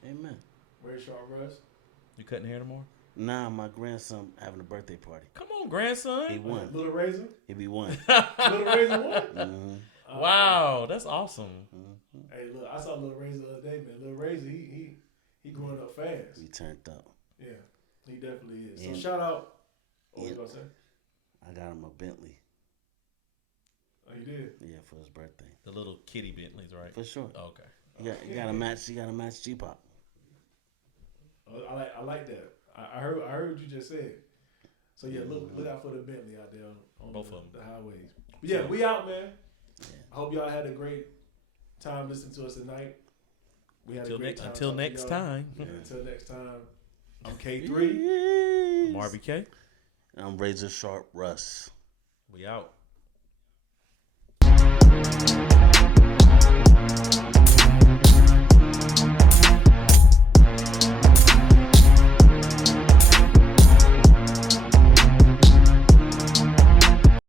Amen. where's Sharp Russ? You cutting hair tomorrow? Nah, my grandson having a birthday party. Come on, grandson. He won. Little Razor. He be one. Little Razor won. Mm-hmm. Wow, that's awesome. Mm-hmm. Hey, look, I saw Little Razor the other day, man. Little Razor, he growing up fast. He turned up. Yeah, he definitely is. Yeah. So shout out. What Yeah. you gonna say? I got him a Bentley. Oh, you did. Yeah, for his birthday. The little kitty Bentleys, right? For sure. Okay. You got to match. You got to match G-pop. Oh, I like that. I heard what you just said. So yeah, look out for the Bentley out there on Both of them. the highways. But yeah, we out, man. Yeah. I hope y'all had a great time listening to us tonight. We had a great time. Until talking to next y'all. time. Yeah, until next time. I'm K3. I'm RBK. I'm Razor Sharp Russ. We out.